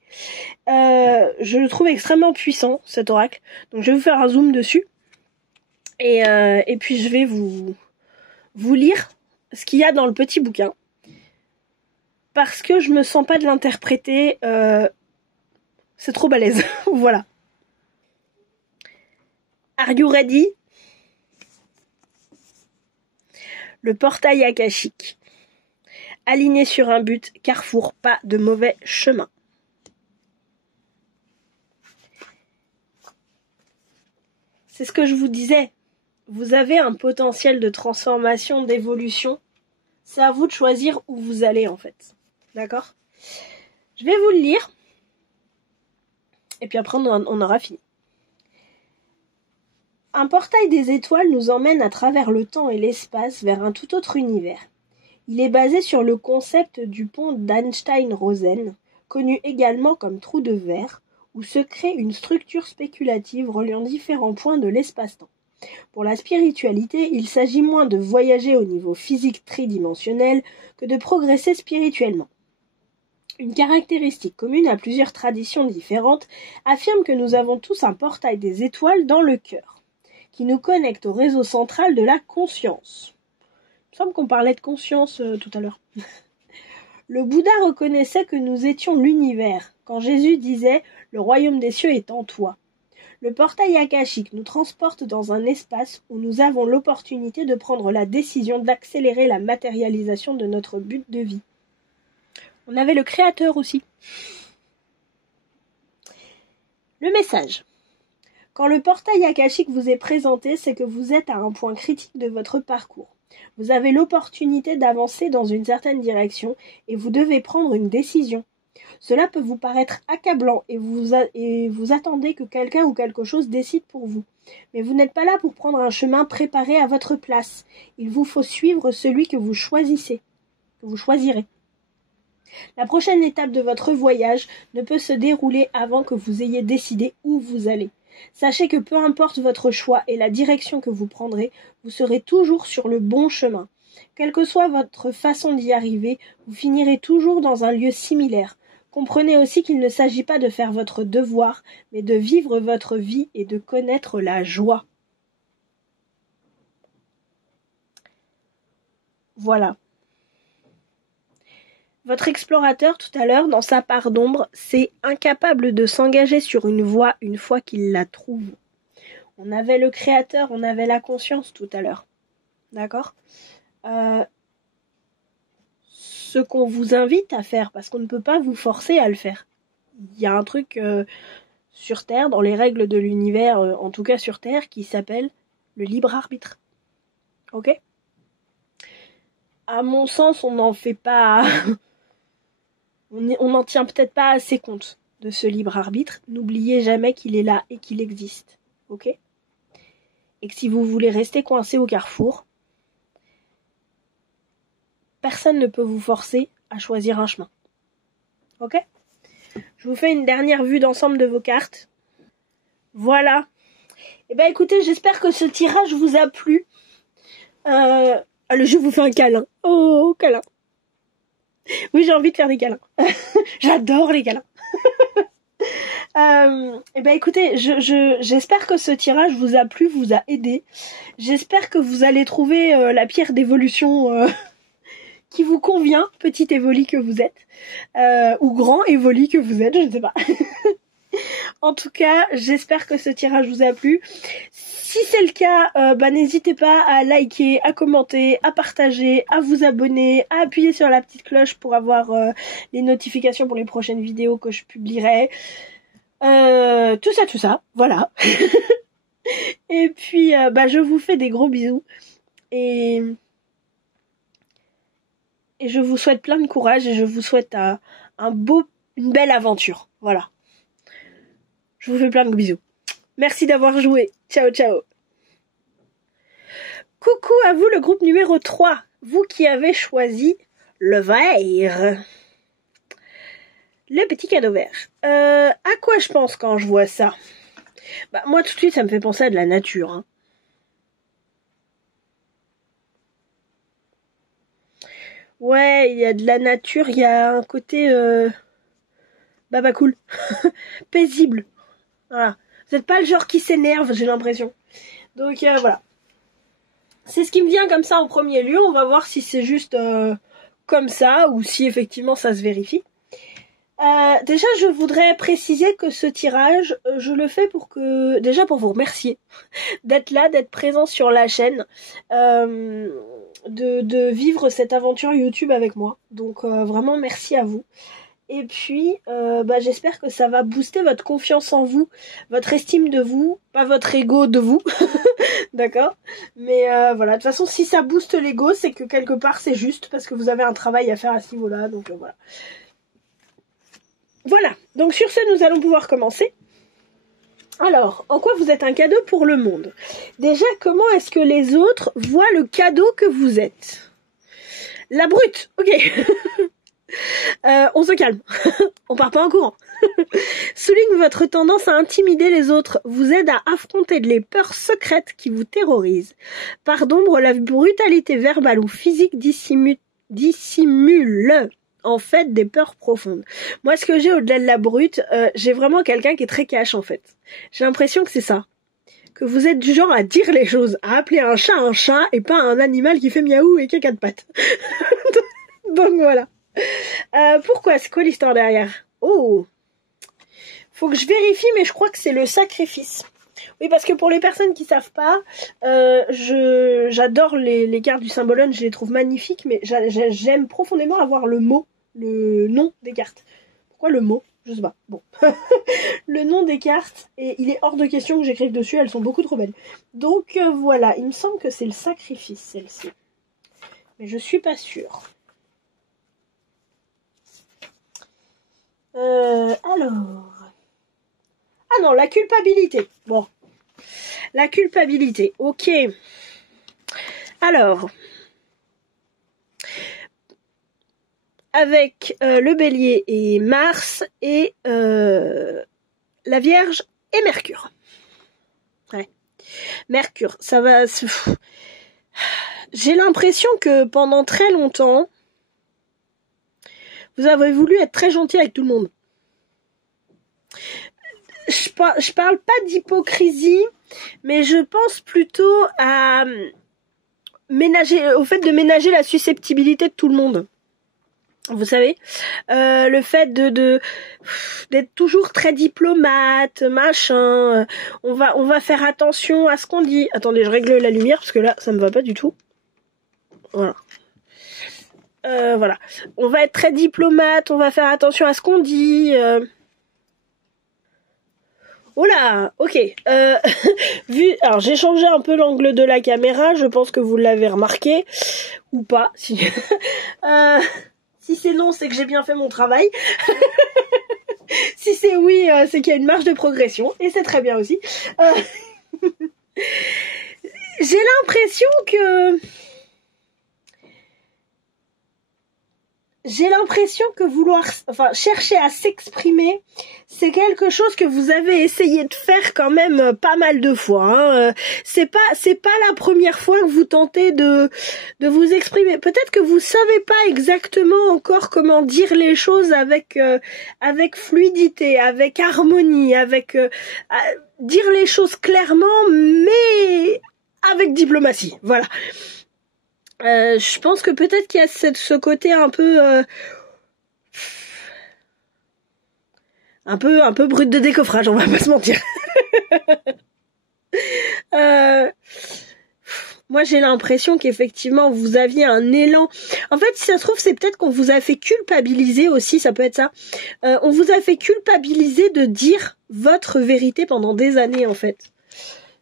Je le trouve extrêmement puissant, cet oracle. Donc je vais vous faire un zoom dessus. Et puis je vais vous lire ce qu'il y a dans le petit bouquin. Parce que je me sens pas de l'interpréter. C'est trop balèze. Voilà. Are you ready? Le portail akashique. Aligné sur un but, carrefour, pas de mauvais chemin. C'est ce que je vous disais. Vous avez un potentiel de transformation, d'évolution. C'est à vous de choisir où vous allez en fait. D'accord? Je vais vous le lire. Et puis après on aura fini. Un portail des étoiles nous emmène à travers le temps et l'espace vers un tout autre univers. Il est basé sur le concept du pont d'Einstein-Rosen, connu également comme trou de verre, où se crée une structure spéculative reliant différents points de l'espace-temps. Pour la spiritualité, il s'agit moins de voyager au niveau physique tridimensionnel que de progresser spirituellement. Une caractéristique commune à plusieurs traditions différentes affirme que nous avons tous un portail des étoiles dans le cœur, qui nous connecte au réseau central de la conscience. Il me semble qu'on parlait de conscience tout à l'heure. Le Bouddha reconnaissait que nous étions l'univers, quand Jésus disait « Le royaume des cieux est en toi ». Le portail akashique nous transporte dans un espace où nous avons l'opportunité de prendre la décision d'accélérer la matérialisation de notre but de vie. On avait le créateur aussi. Le message. Quand le portail akashique vous est présenté, c'est que vous êtes à un point critique de votre parcours. Vous avez l'opportunité d'avancer dans une certaine direction et vous devez prendre une décision. Cela peut vous paraître accablant et vous attendez que quelqu'un ou quelque chose décide pour vous. Mais vous n'êtes pas là pour prendre un chemin préparé à votre place. Il vous faut suivre celui que vous choisissez, que vous choisirez. La prochaine étape de votre voyage ne peut se dérouler avant que vous ayez décidé où vous allez. Sachez que peu importe votre choix et la direction que vous prendrez, vous serez toujours sur le bon chemin. Quelle que soit votre façon d'y arriver, vous finirez toujours dans un lieu similaire. Comprenez aussi qu'il ne s'agit pas de faire votre devoir, mais de vivre votre vie et de connaître la joie. Voilà. Votre explorateur, tout à l'heure, dans sa part d'ombre, c'est incapable de s'engager sur une voie une fois qu'il la trouve. On avait le créateur, on avait la conscience tout à l'heure. D'accord ? Ce qu'on vous invite à faire, parce qu'on ne peut pas vous forcer à le faire. Il y a un truc sur Terre, dans les règles de l'univers, en tout cas sur Terre, qui s'appelle le libre arbitre. Ok ? À mon sens, on n'en fait pas... on n'en tient peut-être pas assez compte de ce libre arbitre. N'oubliez jamais qu'il est là et qu'il existe. Ok ? Et que si vous voulez rester coincé au carrefour, personne ne peut vous forcer à choisir un chemin. Ok ? Je vous fais une dernière vue d'ensemble de vos cartes. Voilà. Eh ben écoutez, j'espère que ce tirage vous a plu. Je vous fais un câlin. Oh, câlin. Oui, j'ai envie de faire des câlins. J'adore les câlins. Eh ben écoutez, j'espère que ce tirage vous a plu, vous a aidé. J'espère que vous allez trouver la pierre d'évolution qui vous convient, petit évoli que vous êtes, ou grand évoli que vous êtes, je ne sais pas. En tout cas, j'espère que ce tirage vous a plu. Si c'est le cas, n'hésitez pas à liker, à commenter, à partager, à vous abonner, à appuyer sur la petite cloche pour avoir les notifications pour les prochaines vidéos que je publierai. Tout ça, voilà. Et puis, je vous fais des gros bisous. Et je vous souhaite plein de courage et je vous souhaite une belle aventure. Voilà. Je vous fais plein de bisous. Merci d'avoir joué. Ciao, ciao. Coucou à vous, le groupe numéro 3. Vous qui avez choisi le vert. Le petit cadeau vert. À quoi je pense quand je vois ça? Bah, moi, tout de suite, ça me fait penser à de la nature. Hein. Ouais, il y a de la nature, il y a un côté... bah cool. Paisible. Voilà. Vous n'êtes pas le genre qui s'énerve, j'ai l'impression. Donc, voilà. C'est ce qui me vient comme ça en premier lieu. On va voir si c'est juste comme ça ou si effectivement ça se vérifie. Déjà, je voudrais préciser que ce tirage, je le fais pour vous remercier d'être là, d'être présent sur la chaîne, de vivre cette aventure YouTube avec moi. Donc vraiment merci à vous. Et puis, j'espère que ça va booster votre confiance en vous, votre estime de vous, pas votre ego de vous, d'accord? Mais voilà, de toute façon, si ça booste l'ego, c'est que quelque part c'est juste parce que vous avez un travail à faire à ce niveau-là. Donc voilà. Voilà, donc sur ce, nous allons pouvoir commencer. Alors, en quoi vous êtes un cadeau pour le monde? Déjà, comment est-ce que les autres voient le cadeau que vous êtes? La brute, ok. On se calme, on part pas en courant. Souligne votre tendance à intimider les autres, vous aide à affronter les peurs secrètes qui vous terrorisent. Par d'ombre, la brutalité verbale ou physique dissimule en fait des peurs profondes. Moi, ce que j'ai au-delà de la brute, j'ai vraiment quelqu'un qui est très cash en fait. J'ai l'impression que c'est ça. Que vous êtes du genre à dire les choses, à appeler un chat et pas un animal qui fait miaou et qui a 4 pattes. Donc voilà. Pourquoi? C'est quoi l'histoire derrière? Oh, faut que je vérifie, mais je crois que c'est le sacrifice. Oui, parce que pour les personnes qui savent pas, j'adore les cartes du Symbolone, je les trouve magnifiques, mais j'aime profondément avoir le nom des cartes. Pourquoi le mot? Je sais pas. Bon. Le nom des cartes, et il est hors de question que j'écrive dessus, elles sont beaucoup trop belles. Donc voilà, il me semble que c'est le sacrifice, celle-ci. Mais je suis pas sûre. Alors... Ah non, la culpabilité. Bon. La culpabilité, ok. Alors... Avec le bélier et Mars et la Vierge et Mercure. Ouais. Mercure, ça va... J'ai l'impression que pendant très longtemps, vous avez voulu être très gentil avec tout le monde. Je parle pas d'hypocrisie, mais je pense plutôt à au fait de ménager la susceptibilité de tout le monde. Vous savez, le fait d'être toujours très diplomate, machin, on va faire attention à ce qu'on dit. Attendez, je règle la lumière parce que là, ça me va pas du tout. Voilà. Voilà. On va être très diplomate, on va faire attention à ce qu'on dit. Oh là, ok. Alors j'ai changé un peu l'angle de la caméra, je pense que vous l'avez remarqué. Ou pas, si... Si c'est non, c'est que j'ai bien fait mon travail. Si c'est oui, c'est qu'il y a une marge de progression. Et c'est très bien aussi. J'ai l'impression que... chercher à s'exprimer, c'est quelque chose que vous avez essayé de faire quand même pas mal de fois. Hein. C'est pas la première fois que vous tentez de vous exprimer. Peut-être que vous savez pas exactement encore comment dire les choses avec fluidité, avec harmonie, avec dire les choses clairement, mais avec diplomatie. Voilà. Je pense que peut-être qu'il y a ce côté un peu brut de décoffrage, on va pas se mentir. Moi, j'ai l'impression qu'effectivement, vous aviez un élan. En fait, si ça se trouve, c'est peut-être qu'on vous a fait culpabiliser aussi, ça peut être ça. On vous a fait culpabiliser de dire votre vérité pendant des années, en fait.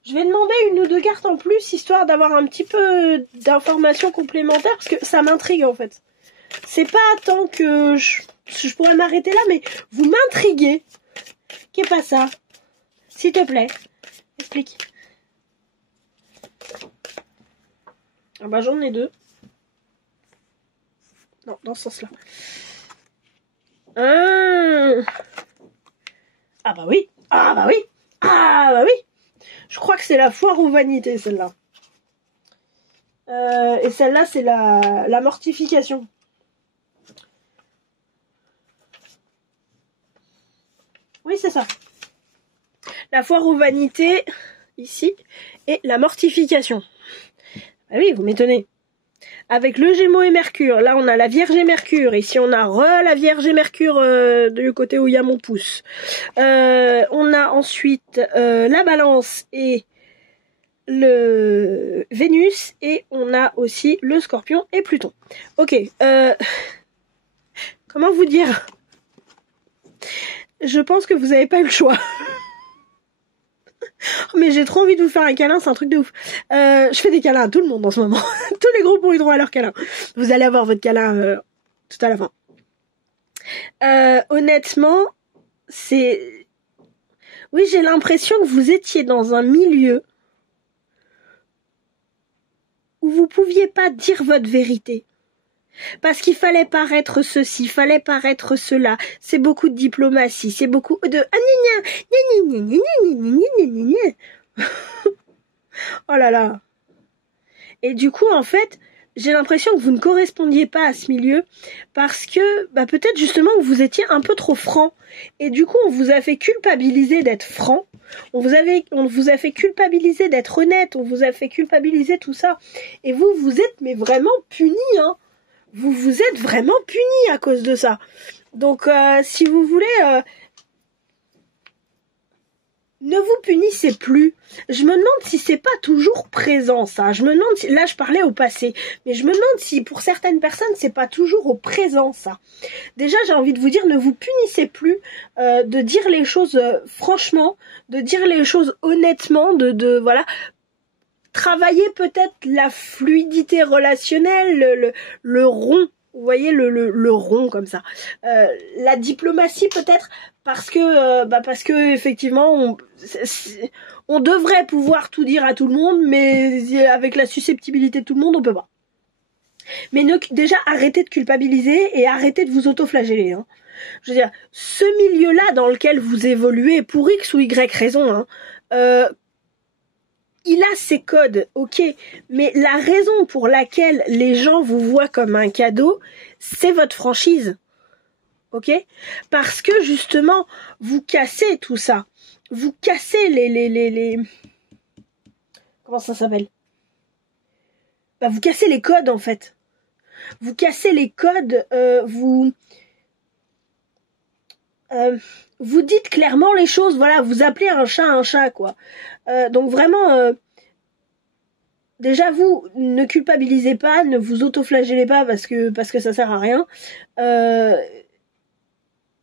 Je vais demander 1 ou 2 cartes en plus, histoire d'avoir un petit peu d'informations complémentaires, parce que ça m'intrigue en fait. C'est pas tant que je pourrais m'arrêter là, mais vous m'intriguez. Qu'est pas ça? S'il te plaît, explique. Ah bah j'en ai 2. Non, dans ce sens-là. Ah bah oui. Ah bah oui. Ah bah oui. Je crois que c'est la foire aux vanités, celle-là. Et celle-là, c'est la mortification. Oui, c'est ça. La foire aux vanités, ici, et la mortification. Ah oui, vous m'étonnez. Avec le Gémeaux et Mercure, là on a la Vierge et Mercure, ici on a la Vierge et Mercure du côté où il y a mon pouce. On a ensuite la Balance et le Vénus, et on a aussi le Scorpion et Pluton. Ok, comment vous dire? Je pense que vous n'avez pas eu le choix. Mais j'ai trop envie de vous faire un câlin, c'est un truc de ouf. Je fais des câlins à tout le monde en ce moment. Tous les groupes ont eu droit à leur câlin. Vous allez avoir votre câlin tout à la fin. Honnêtement, c'est... Oui, j'ai l'impression que vous étiez dans un milieu où vous pouviez pas dire votre vérité. Parce qu'il fallait paraître ceci, il fallait paraître cela. C'est beaucoup de diplomatie, c'est beaucoup de... Oh là là. Et du coup, en fait, j'ai l'impression que vous ne correspondiez pas à ce milieu parce que peut-être justement que vous étiez un peu trop franc. Et du coup, on vous a fait culpabiliser d'être franc. On vous a fait culpabiliser d'être honnête. On vous a fait culpabiliser tout ça. Et vous êtes mais vraiment punis, hein. Vous êtes vraiment punis à cause de ça. Donc, si vous voulez... ne vous punissez plus. Je me demande si c'est pas toujours présent, ça. Je me demande si... Là, je parlais au passé. Mais je me demande si, pour certaines personnes, c'est pas toujours au présent, ça. Déjà, j'ai envie de vous dire, ne vous punissez plus de dire les choses franchement, de dire les choses honnêtement, voilà... Travaillez peut-être la fluidité relationnelle, le rond, vous voyez le rond comme ça. La diplomatie peut-être parce que effectivement on devrait pouvoir tout dire à tout le monde, mais avec la susceptibilité de tout le monde on peut pas. Mais déjà arrêtez de culpabiliser et arrêtez de vous auto-flageller. Hein. Je veux dire, ce milieu-là dans lequel vous évoluez pour X ou Y raison, il a ses codes, ok, mais la raison pour laquelle les gens vous voient comme un cadeau, c'est votre franchise, ok? Parce que justement, vous cassez tout ça, vous cassez les... Comment ça s'appelle? Vous cassez les codes en fait. Vous cassez les codes, vous dites clairement les choses, voilà, vous appelez un chat, quoi. Donc vraiment, déjà vous, ne culpabilisez pas, ne vous auto-flagellez pas parce que ça sert à rien.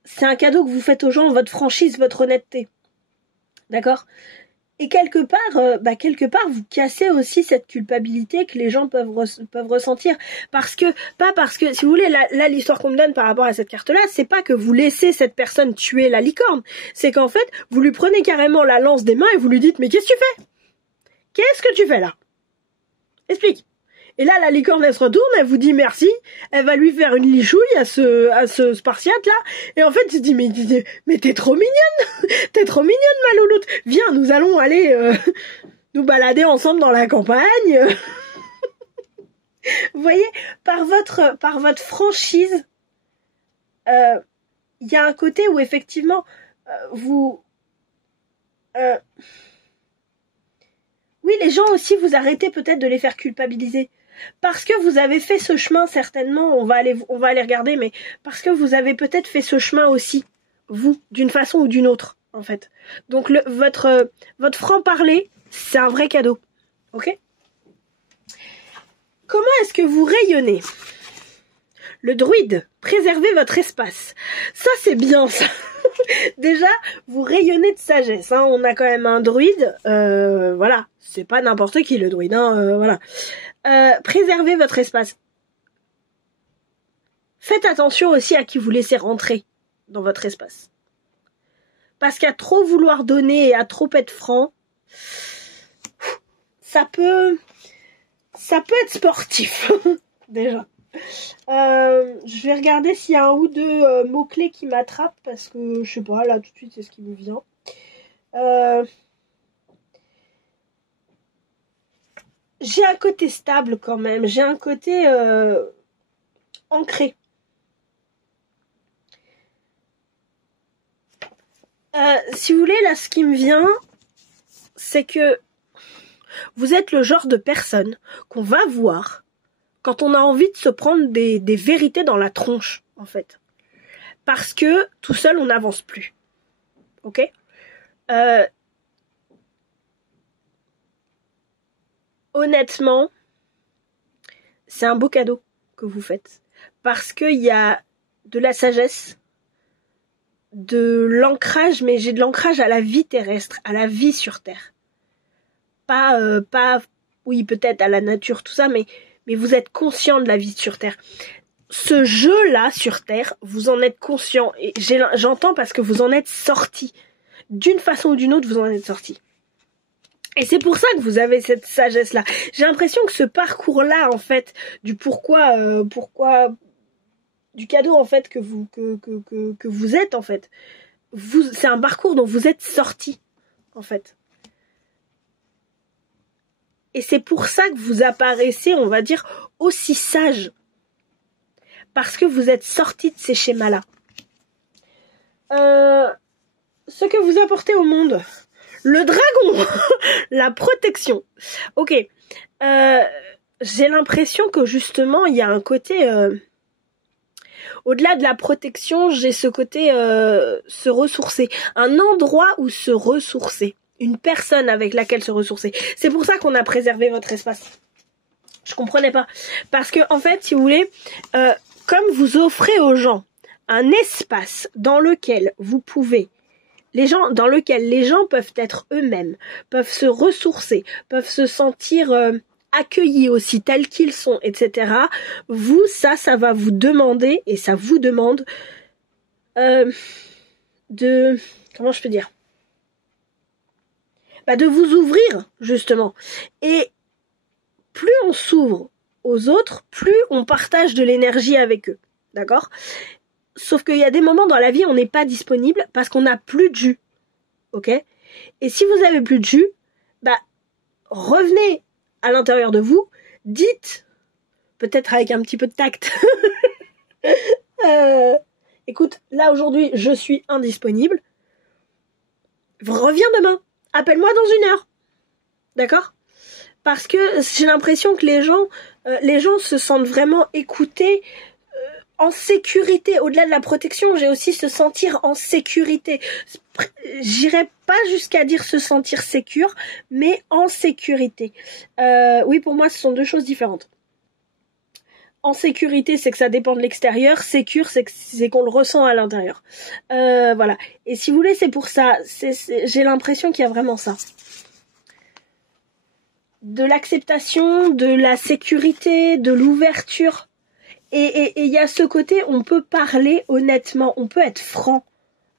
C'est un cadeau que vous faites aux gens, votre franchise, votre honnêteté. D'accord ? Et quelque part, vous cassez aussi cette culpabilité que les gens peuvent ressentir. Parce que, si vous voulez, là l'histoire qu'on me donne par rapport à cette carte-là, c'est pas que vous laissez cette personne tuer la licorne. C'est qu'en fait, vous lui prenez carrément la lance des mains et vous lui dites, mais qu'est-ce que tu fais? Qu'est-ce que tu fais là? Explique. Et là, la licorne, elle se retourne, elle vous dit merci, elle va lui faire une lichouille à ce spartiate là, et en fait, tu te dis, mais t'es trop mignonne, t'es trop mignonne, ma louloute, viens, nous allons aller nous balader ensemble dans la campagne. Vous voyez, par votre franchise, il y a un côté où effectivement, oui, les gens aussi, vous arrêtez peut-être de les faire culpabiliser. Parce que vous avez fait ce chemin, certainement, on va aller regarder, mais parce que vous avez peut-être fait ce chemin aussi, vous, d'une façon ou d'une autre, en fait. Donc, votre franc-parler, c'est un vrai cadeau. Ok ? Comment est-ce que vous rayonnez ? Le druide, préservez votre espace. Ça, c'est bien, ça. Déjà, vous rayonnez de sagesse. Hein. On a quand même un druide. Voilà. C'est pas n'importe qui, le druide. Hein, voilà. Préservez votre espace. Faites attention aussi à qui vous laissez rentrer dans votre espace. Parce qu'à trop vouloir donner et à trop être franc, ça peut ça peut être sportif, déjà. Je vais regarder s'il y a un ou deux mots-clés qui m'attrapent, parce que, je sais pas, là, tout de suite, c'est ce qui me vient. J'ai un côté stable, quand même. J'ai un côté ancré. Si vous voulez, là, ce qui me vient, c'est que vous êtes le genre de personne qu'on va voir quand on a envie de se prendre des vérités dans la tronche, en fait. Parce que tout seul, on n'avance plus. Ok ? Honnêtement, c'est un beau cadeau que vous faites. Parce qu'il y a de la sagesse, de l'ancrage, mais j'ai de l'ancrage à la vie terrestre, à la vie sur Terre. Pas, oui, peut-être à la nature, tout ça, mais vous êtes conscient de la vie sur Terre. Ce jeu-là, sur Terre, vous en êtes conscient. Et j'entends parce que vous en êtes sorti. D'une façon ou d'une autre, vous en êtes sorti. Et c'est pour ça que vous avez cette sagesse-là. J'ai l'impression que ce parcours-là, en fait, du pourquoi, du cadeau, en fait, que vous êtes, en fait, c'est un parcours dont vous êtes sorti, en fait. Et c'est pour ça que vous apparaissez, on va dire, aussi sage. Parce que vous êtes sorti de ces schémas-là. Ce que vous apportez au monde, le dragon, la protection. Ok, j'ai l'impression que justement, il y a un côté... au-delà de la protection, j'ai ce côté se ressourcer. Un endroit où se ressourcer. Une personne avec laquelle se ressourcer. C'est pour ça qu'on a préservé votre espace. Je comprenais pas. Parce que, en fait, si vous voulez, comme vous offrez aux gens un espace dans lequel vous pouvez, dans lequel les gens peuvent être eux-mêmes, peuvent se ressourcer, peuvent se sentir accueillis aussi tels qu'ils sont, etc. Vous, ça va vous demander, et ça vous demande de... Comment je peux dire ? De vous ouvrir, justement. Et plus on s'ouvre aux autres, plus on partage de l'énergie avec eux. D'accord ? Sauf qu'il y a des moments dans la vie où on n'est pas disponible parce qu'on n'a plus de jus. Ok ? Et si vous avez plus de jus, revenez à l'intérieur de vous, dites, peut-être avec un petit peu de tact, écoute, là aujourd'hui, je suis indisponible. Reviens demain. Appelle-moi dans 1 heure. D'accord ? Parce que j'ai l'impression que les gens se sentent vraiment écoutés, en sécurité. Au-delà de la protection, j'ai aussi se sentir en sécurité. J'irai pas jusqu'à dire se sentir sécure, mais en sécurité. Oui, pour moi, ce sont deux choses différentes. En sécurité, c'est que ça dépend de l'extérieur. Sécure, c'est qu'on le ressent à l'intérieur. Voilà. Et si vous voulez, c'est pour ça. J'ai l'impression qu'il y a vraiment ça. De l'acceptation, de la sécurité, de l'ouverture. Et il y a ce côté, on peut parler honnêtement, on peut être franc,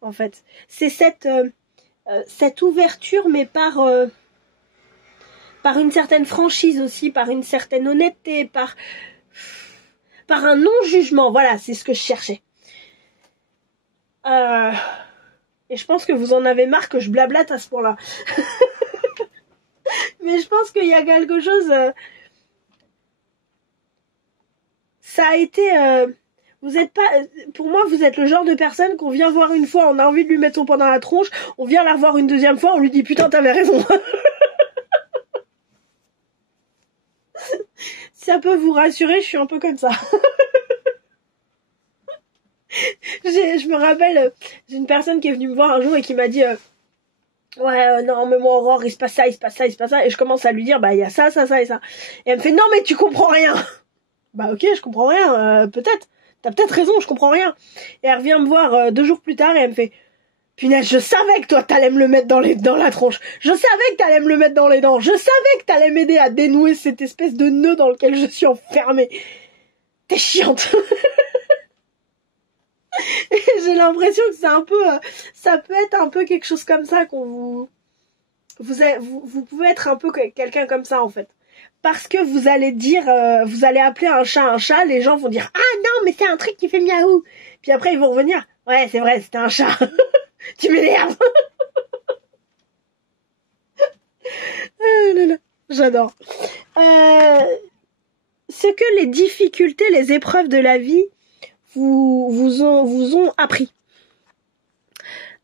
en fait. C'est cette ouverture, mais par une certaine franchise aussi, par une certaine honnêteté, par un non-jugement. Voilà, c'est ce que je cherchais. Et je pense que vous en avez marre que je blablate à ce point-là. Mais je pense qu'il y a quelque chose... ça a été... vous êtes pas... Pour moi, vous êtes le genre de personne qu'on vient voir une fois, on a envie de lui mettre son poing dans la tronche, on vient la revoir une deuxième fois, on lui dit « Putain, t'avais raison !» Si ça peut vous rassurer, je suis un peu comme ça. Je me rappelle, j'ai une personne qui est venue me voir un jour et qui m'a dit ouais, non, mais moi, Aurore, il se passe ça, il se passe ça, il se passe ça. Et je commence à lui dire, il y a ça, ça, ça et ça. Et elle me fait, non, mais tu comprends rien. Ok, je comprends rien, peut-être. T'as peut-être raison, je comprends rien. Et elle revient me voir 2 jours plus tard et elle me fait, punaise, je savais que toi, t'allais me le mettre dans la tronche. Je savais que t'allais me le mettre dans les dents. Je savais que t'allais m'aider à dénouer cette espèce de nœud dans lequel je suis enfermée. T'es chiante. Et j'ai l'impression que c'est un peu, ça peut être un peu quelque chose comme ça qu'on vous pouvez être un peu quelqu'un comme ça en fait. parce que vous allez dire, vous allez appeler un chat, les gens vont dire, ah non, mais c'est un truc qui fait miaou. Puis après, ils vont revenir, ouais, c'est vrai, c'était un chat. Tu m'énerves. J'adore. Ce que les difficultés, les épreuves de la vie vous ont appris.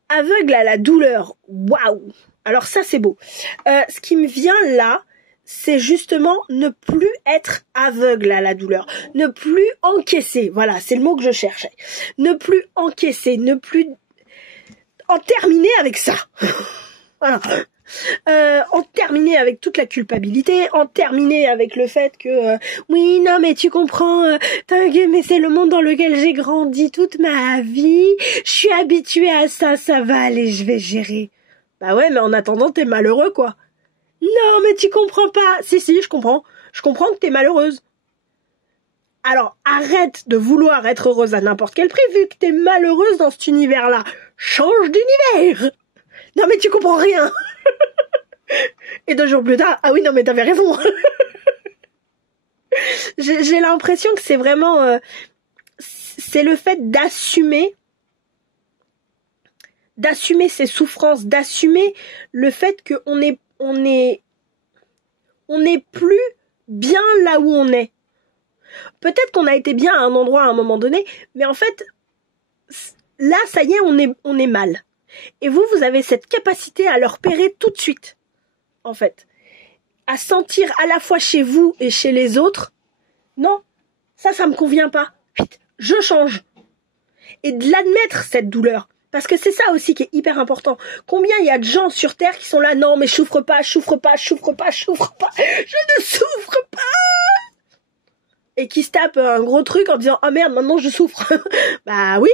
Aveugle à la douleur. Waouh. Alors ça, c'est beau. Ce qui me vient là, c'est justement ne plus être aveugle à la douleur. Ne plus encaisser. Voilà, c'est le mot que je cherchais. Ne plus encaisser. Ne plus en terminer avec ça. Voilà. En terminer avec toute la culpabilité, en terminer avec le fait que oui, non, mais tu comprends, mais c'est le monde dans lequel j'ai grandi toute ma vie, je suis habituée à ça, ça va aller, je vais gérer. Bah ouais, mais en attendant, t'es malheureux, quoi. Non, mais tu comprends pas. Si, je comprends que t'es malheureuse. Alors, arrête de vouloir être heureuse à n'importe quel prix, vu que t'es malheureuse dans cet univers-là. Change d'univers. Non, mais tu comprends rien. Et 2 jours plus tard, ah oui, non, mais t'avais raison. J'ai l'impression que c'est vraiment... c'est le fait d'assumer ses souffrances, d'assumer le fait qu'on est plus bien là où on est. Peut-être qu'on a été bien à un endroit à un moment donné, mais en fait, là, ça y est, on est mal. Et vous avez cette capacité à le repérer tout de suite, en fait. À sentir à la fois chez vous et chez les autres, non, ça me convient pas. Vite, je change. Et de l'admettre, cette douleur. Parce que c'est ça aussi qui est hyper important. Combien il y a de gens sur Terre qui sont là, non, mais je souffre pas. Je ne souffre pas. Et qui se tapent un gros truc en disant, oh merde, maintenant je souffre. Bah oui,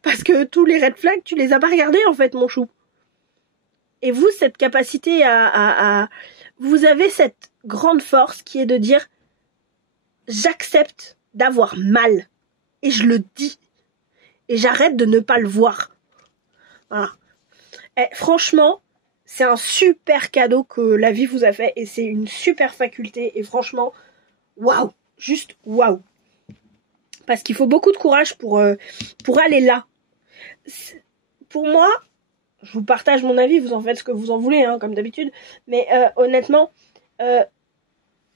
parce que tous les red flags, tu les as pas regardés en fait, mon chou. Et vous, cette capacité vous avez cette grande force qui est de dire, j'accepte d'avoir mal. Et je le dis. Et j'arrête de ne pas le voir. Voilà. Et franchement, c'est un super cadeau que la vie vous a fait. Et c'est une super faculté. Et franchement, waouh. Juste waouh. Parce qu'il faut beaucoup de courage pour aller là. Pour moi, je vous partage mon avis, vous en faites ce que vous en voulez, hein, comme d'habitude. Mais honnêtement,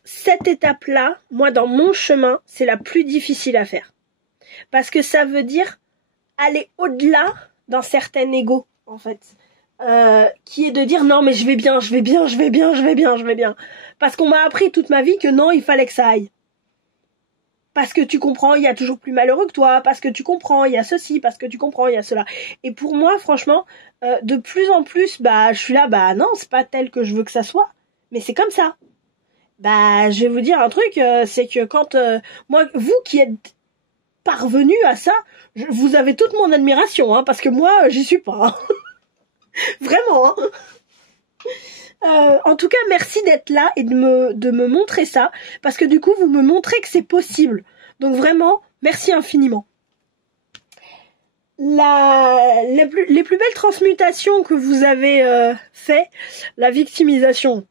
cette étape-là, moi, dans mon chemin, c'est la plus difficile à faire. Parce que ça veut dire aller au-delà d'un certain ego, en fait. Qui est de dire, non, mais je vais bien. Parce qu'on m'a appris toute ma vie que non, il fallait que ça aille. Parce que tu comprends, il y a toujours plus malheureux que toi. Parce que tu comprends, il y a ceci. Parce que tu comprends, il y a cela. Et pour moi, franchement, de plus en plus, je suis là, non, c'est pas tel que je veux que ça soit. Mais c'est comme ça. Je vais vous dire un truc, c'est que quand... moi, vous qui êtes parvenu à ça, vous avez toute mon admiration, hein, parce que moi, j'y suis pas. Vraiment, hein. En tout cas, merci d'être là et de me montrer ça, parce que du coup, vous me montrez que c'est possible. Donc vraiment, merci infiniment. Les plus belles transmutations que vous avez fait, la victimisation.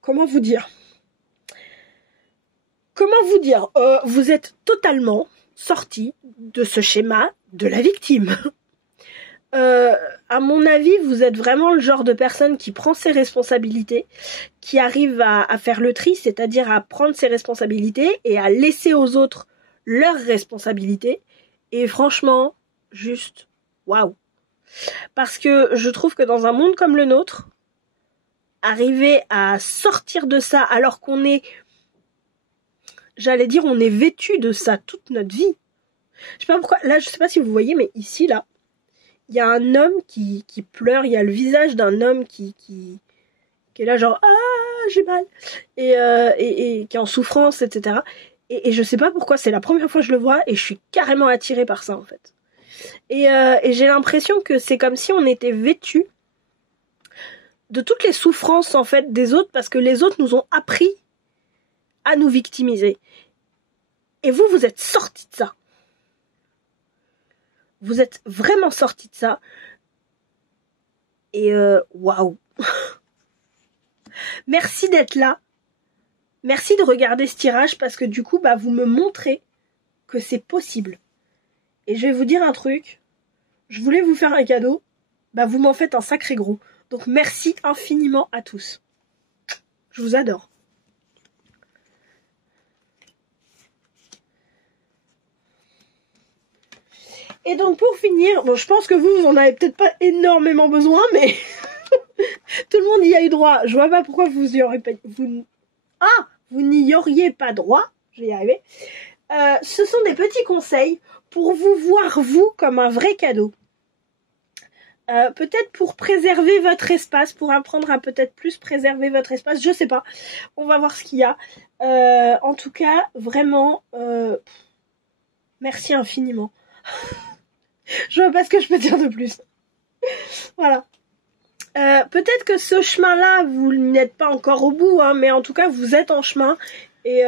Comment vous dire ? Vous êtes totalement sorti de ce schéma de la victime. À mon avis, vous êtes vraiment le genre de personne qui prend ses responsabilités, qui arrive à faire le tri, c'est-à-dire à prendre ses responsabilités et à laisser aux autres leurs responsabilités. Et franchement, juste, waouh. Parce que je trouve que dans un monde comme le nôtre, arriver à sortir de ça alors qu'on est, on est vêtu de ça toute notre vie. Je sais pas pourquoi, là, je sais pas si vous voyez, mais ici, là, il y a un homme qui pleure, il y a le visage d'un homme qui est là genre, ah, j'ai mal, et qui est en souffrance, etc. Et je sais pas pourquoi, c'est la première fois que je le vois, et je suis carrément attirée par ça, en fait. Et j'ai l'impression que c'est comme si on était vêtus de toutes les souffrances, en fait, des autres, parce que les autres nous ont appris à nous victimiser. Et vous êtes sortis de ça. Vous êtes vraiment sortis de ça. Et waouh. Merci d'être là. merci de regarder ce tirage parce que du coup, bah, vous me montrez que c'est possible. Et je vais vous dire un truc. Je voulais vous faire un cadeau. Bah, vous m'en faites un sacré gros. Donc, merci infiniment à tous. Je vous adore. Et donc, pour finir, bon, je pense que vous en avez peut-être pas énormément besoin, mais tout le monde y a eu droit. Je vois pas pourquoi vous y aurez pas... Vous n'y auriez pas droit. Je vais y arriver. Ce sont des petits conseils pour vous voir, vous, comme un vrai cadeau. Peut-être pour préserver votre espace, pour apprendre à peut-être plus préserver votre espace, je sais pas. On va voir ce qu'il y a. En tout cas, vraiment, merci infiniment. Je vois pas ce que je peux dire de plus. Voilà. Peut-être que ce chemin-là, vous n'êtes pas encore au bout, hein, mais en tout cas, vous êtes en chemin. Et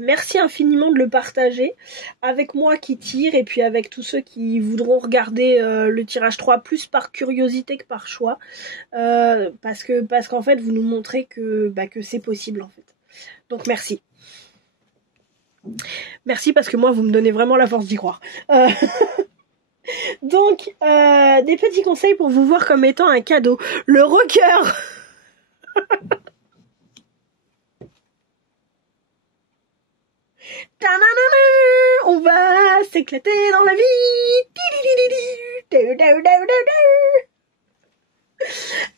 merci infiniment de le partager avec moi qui tire et puis avec tous ceux qui voudront regarder le tirage 3 plus par curiosité que par choix. Parce qu'en fait, vous nous montrez que c'est possible en fait. Donc merci. Merci parce que moi, vous me donnez vraiment la force d'y croire. Donc, des petits conseils pour vous voir comme étant un cadeau. Le rocker. On va s'éclater dans la vie.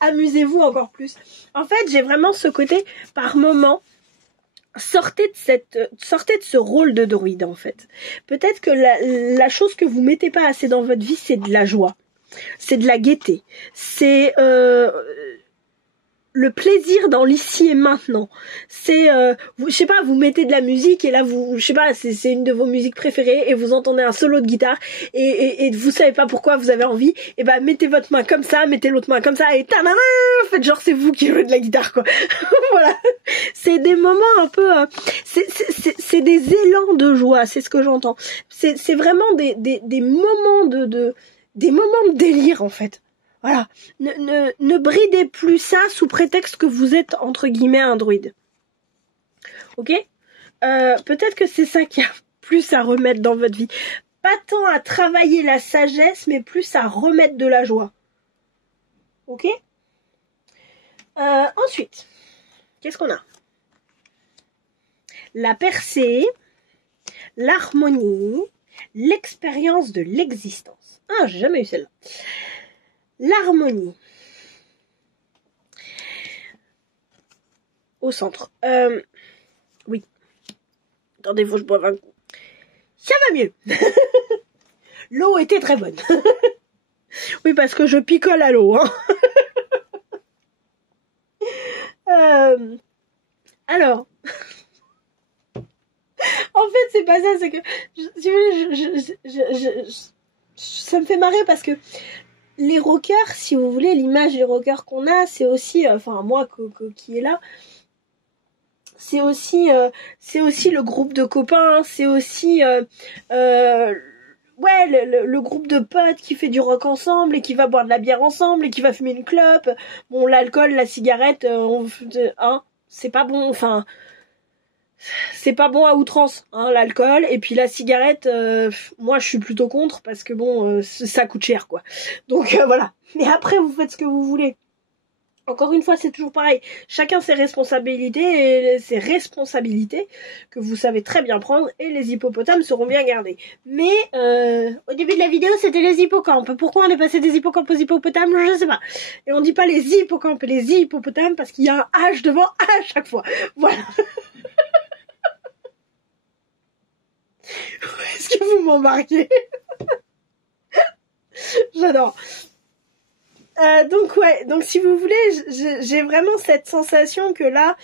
Amusez-vous encore plus. En fait, j'ai vraiment ce côté, par moment, sortez de ce rôle de druide, en fait. Peut-être que la chose que vous mettez pas assez dans votre vie, c'est de la joie. C'est de la gaieté. C'est le plaisir dans l'ici et maintenant. C'est, je sais pas, vous mettez de la musique et là, je sais pas, c'est une de vos musiques préférées et vous entendez un solo de guitare et vous savez pas pourquoi vous avez envie, et bah mettez votre main comme ça, mettez l'autre main comme ça et tadam, faites genre c'est vous qui jouez de la guitare, quoi. Voilà. C'est des moments un peu, c'est des élans de joie, c'est ce que j'entends. C'est vraiment des moments des moments de délire, en fait. Voilà, ne bridez plus ça sous prétexte que vous êtes entre guillemets un druide. Ok, peut-être que c'est ça qu'il y a plus à remettre dans votre vie. Pas tant à travailler la sagesse, mais plus à remettre de la joie. Ok. Ensuite, qu'est-ce qu'on a? La percée, l'harmonie, l'expérience de l'existence. Ah, j'ai jamais eu celle-là. L'harmonie. Au centre. Oui. Attendez, faut que je boive un coup. Ça va mieux. L'eau était très bonne. Oui, parce que je picole à l'eau. Hein. Alors. En fait, c'est pas ça, c'est que ça me fait marrer parce que les rockers, si vous voulez, l'image des rockers qu'on a, c'est aussi, enfin moi qui est là, c'est aussi le groupe de copains, c'est aussi le groupe de potes qui fait du rock ensemble et qui va boire de la bière ensemble et qui va fumer une clope. Bon, l'alcool, la cigarette, c'est pas bon, enfin c'est pas bon à outrance, hein, l'alcool, et puis la cigarette, moi je suis plutôt contre parce que bon, ça coûte cher, quoi. Donc voilà. Mais après vous faites ce que vous voulez. Encore une fois, c'est toujours pareil. Chacun ses responsabilités et ses responsabilités que vous savez très bien prendre, et les hippopotames seront bien gardés. Mais au début de la vidéo, c'était les hippocampes. Pourquoi on est passé des hippocampes aux hippopotames, je sais pas. Et on dit pas les hippocampes et les hippopotames parce qu'il y a un H devant à chaque fois. Voilà. Est-ce que vous m'embarquez? J'adore. Donc si vous voulez, j'ai vraiment cette sensation que là,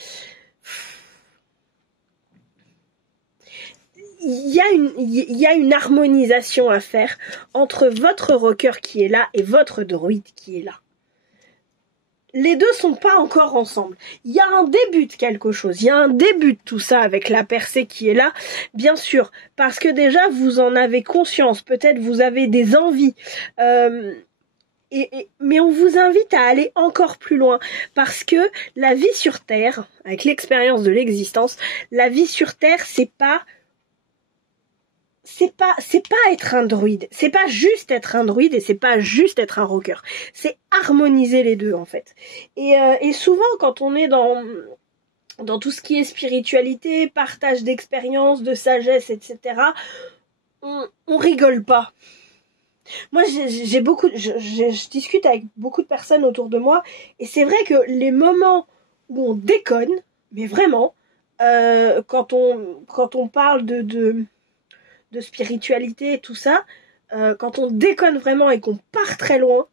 il y a une harmonisation à faire entre votre rocker qui est là et votre druide qui est là. Les deux sont pas encore ensemble. Il y a un début de quelque chose. Il y a un début de tout ça avec la percée qui est là, bien sûr, parce que déjà vous en avez conscience. Peut-être vous avez des envies. Mais on vous invite à aller encore plus loin, parce que la vie sur Terre, avec l'expérience de l'existence, la vie sur Terre, c'est pas être un druide, c'est pas juste être un druide et c'est pas juste être un rocker, c'est harmoniser les deux en fait. Et souvent quand on est dans tout ce qui est spiritualité, partage d'expériences, de sagesse, etc., on rigole pas. Moi, je discute avec beaucoup de personnes autour de moi, et c'est vrai que les moments où on déconne, mais vraiment, quand on parle de spiritualité et tout ça, quand on déconne vraiment et qu'on part très loin,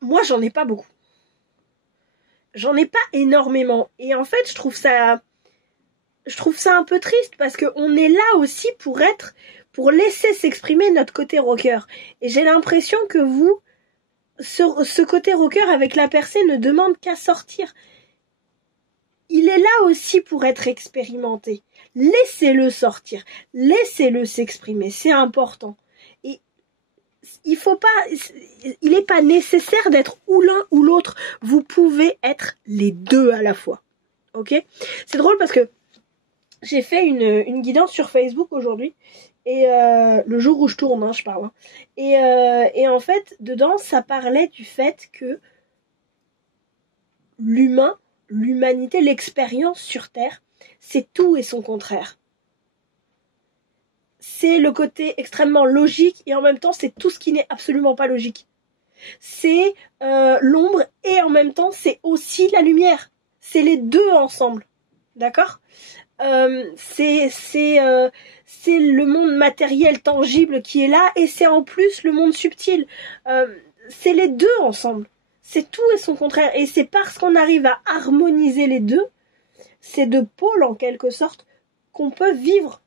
moi, j'en ai pas beaucoup. J'en ai pas énormément. Et en fait, je trouve ça un peu triste parce qu'on est là aussi pour laisser s'exprimer notre côté rocker. Et j'ai l'impression que vous, ce côté rocker avec la percée ne demande qu'à sortir. Il est là aussi pour être expérimenté. Laissez-le sortir. Laissez-le s'exprimer. C'est important. Et il n'est pas nécessaire d'être ou l'un ou l'autre. Vous pouvez être les deux à la fois. Ok ? C'est drôle parce que j'ai fait une guidance sur Facebook aujourd'hui. Et le jour où je tourne, hein, je parle. Hein. Et en fait, dedans, ça parlait du fait que l'humanité, l'expérience sur Terre, c'est tout et son contraire. C'est le côté extrêmement logique et en même temps, c'est tout ce qui n'est absolument pas logique. C'est l'ombre et en même temps, c'est aussi la lumière. C'est les deux ensemble. D'accord ? C'est le monde matériel tangible qui est là et c'est en plus le monde subtil. C'est les deux ensemble. C'est tout et son contraire. Et c'est parce qu'on arrive à harmoniser les deux, ces deux pôles en quelque sorte, qu'on peut vivre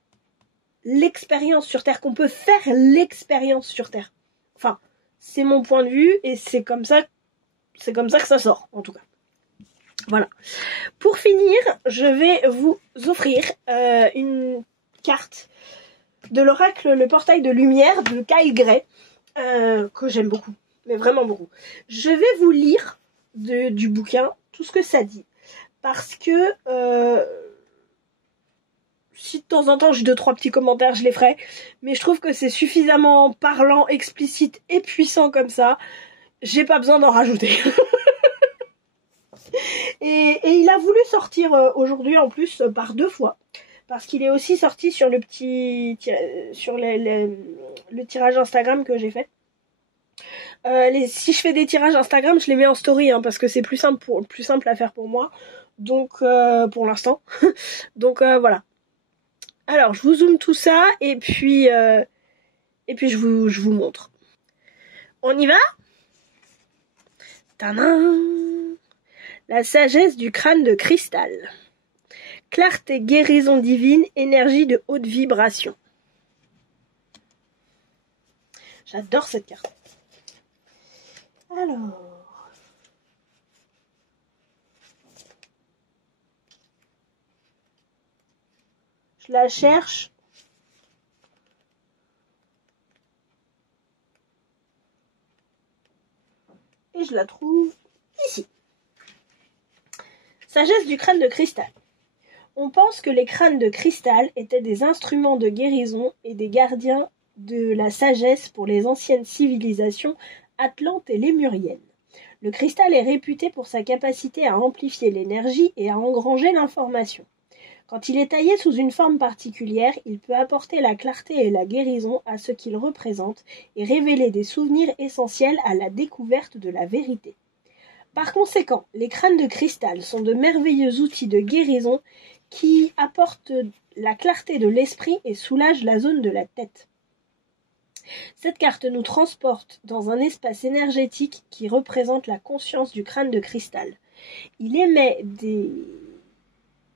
l'expérience sur Terre, qu'on peut faire l'expérience sur Terre. Enfin, c'est mon point de vue et c'est comme ça que ça sort, en tout cas. Voilà. Pour finir, je vais vous offrir une carte de l'oracle Le Portail de Lumière de Kyle Gray, que j'aime beaucoup, mais vraiment beaucoup. Je vais vous lire du bouquin tout ce que ça dit, parce que si de temps en temps j'ai 2-3 petits commentaires, je les ferai, mais je trouve que c'est suffisamment parlant, explicite et puissant comme ça, j'ai pas besoin d'en rajouter. Et il a voulu sortir aujourd'hui en plus par 2 fois, parce qu'il est aussi sorti sur le tirage Instagram que j'ai fait. Si je fais des tirages Instagram, je les mets en story, hein, parce que c'est plus simple à faire pour moi. Donc pour l'instant. Donc voilà. Alors je vous zoome tout ça et puis je vous montre. On y va ? Tadam ! La sagesse du crâne de cristal. Clarté, guérison divine, énergie de haute vibration. J'adore cette carte. Alors. Je la cherche. Et je la trouve ici. Sagesse du crâne de cristal. On pense que les crânes de cristal étaient des instruments de guérison et des gardiens de la sagesse pour les anciennes civilisations atlantes et lémuriennes. Le cristal est réputé pour sa capacité à amplifier l'énergie et à engranger l'information. Quand il est taillé sous une forme particulière, il peut apporter la clarté et la guérison à ce qu'il représente et révéler des souvenirs essentiels à la découverte de la vérité. Par conséquent, les crânes de cristal sont de merveilleux outils de guérison qui apportent la clarté de l'esprit et soulagent la zone de la tête. Cette carte nous transporte dans un espace énergétique qui représente la conscience du crâne de cristal. Il émet des...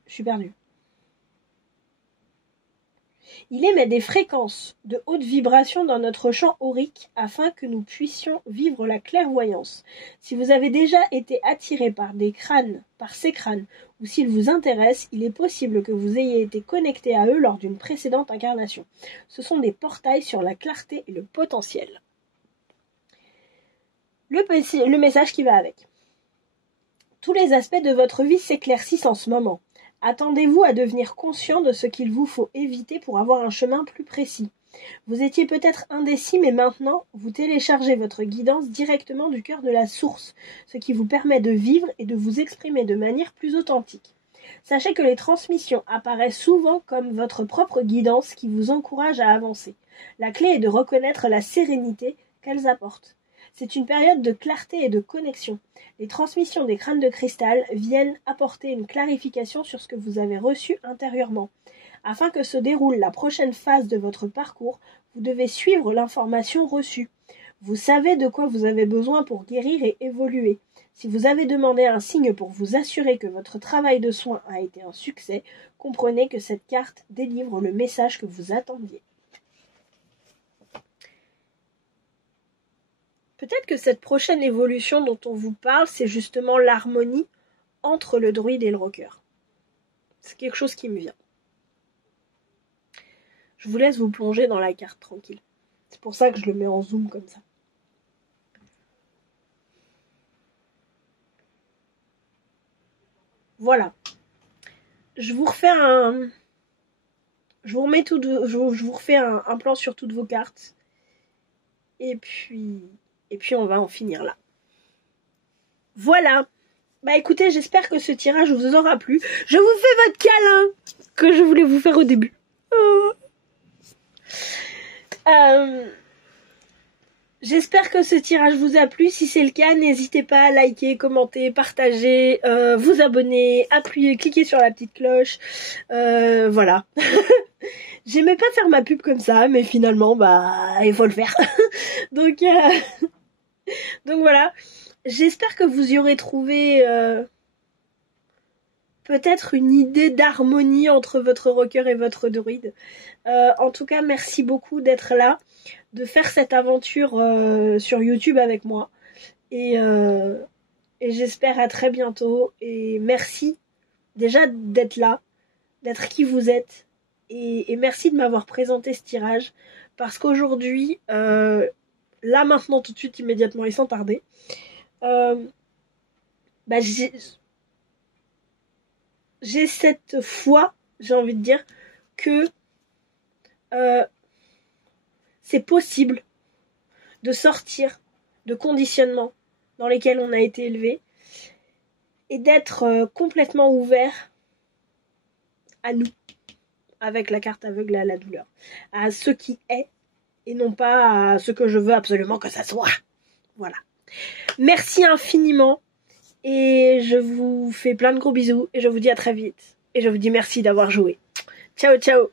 Je suis perdue. Il émet des fréquences de haute vibration dans notre champ aurique afin que nous puissions vivre la clairvoyance. Si vous avez déjà été attiré par ces crânes, ou s'ils vous intéressent, il est possible que vous ayez été connecté à eux lors d'une précédente incarnation. « Ce sont des portails sur la clarté et le potentiel. » 1 le message qui va avec. Tous les aspects de votre vie s'éclaircissent en ce moment. Attendez-vous à devenir conscient de ce qu'il vous faut éviter pour avoir un chemin plus précis. Vous étiez peut-être indécis, mais maintenant, vous téléchargez votre guidance directement du cœur de la source, ce qui vous permet de vivre et de vous exprimer de manière plus authentique. Sachez que les transmissions apparaissent souvent comme votre propre guidance qui vous encourage à avancer. La clé est de reconnaître la sérénité qu'elles apportent. C'est une période de clarté et de connexion. Les transmissions des crânes de cristal viennent apporter une clarification sur ce que vous avez reçu intérieurement. Afin que se déroule la prochaine phase de votre parcours, vous devez suivre l'information reçue. Vous savez de quoi vous avez besoin pour guérir et évoluer. Si vous avez demandé un signe pour vous assurer que votre travail de soin a été un succès, comprenez que cette carte délivre le message que vous attendiez. Peut-être que cette prochaine évolution dont on vous parle, c'est justement l'harmonie entre le druide et le rocker. C'est quelque chose qui me vient. Je vous laisse vous plonger dans la carte tranquille. C'est pour ça que je le mets en zoom comme ça. Voilà. Je vous refais un... Je vous refais un plan sur toutes vos cartes. Et puis on va en finir là. Voilà. Bah écoutez, j'espère que ce tirage vous aura plu. Je vous fais votre câlin que je voulais vous faire au début. J'espère que ce tirage vous a plu. Si c'est le cas, n'hésitez pas à liker, commenter, partager, vous abonner, appuyer, cliquer sur la petite cloche. Voilà. J'aimais pas faire ma pub comme ça, mais finalement, bah, il faut le faire. Donc voilà. J'espère que vous y aurez trouvé peut-être une idée d'harmonie entre votre rocker et votre druide. En tout cas, merci beaucoup d'être là, de faire cette aventure sur YouTube avec moi. Et j'espère à très bientôt. Et merci déjà d'être là, d'être qui vous êtes. Et merci de m'avoir présenté ce tirage. Parce qu'aujourd'hui, là maintenant, tout de suite, immédiatement et sans tarder, bah, j'ai cette foi, j'ai envie de dire, que c'est possible de sortir de conditionnements dans lesquels on a été élevé et d'être complètement ouvert à nous, avec la carte aveugle à la douleur, à ce qui est et non pas à ce que je veux absolument que ça soit. Voilà. Merci infiniment et je vous fais plein de gros bisous et je vous dis à très vite et je vous dis merci d'avoir joué. Ciao ciao.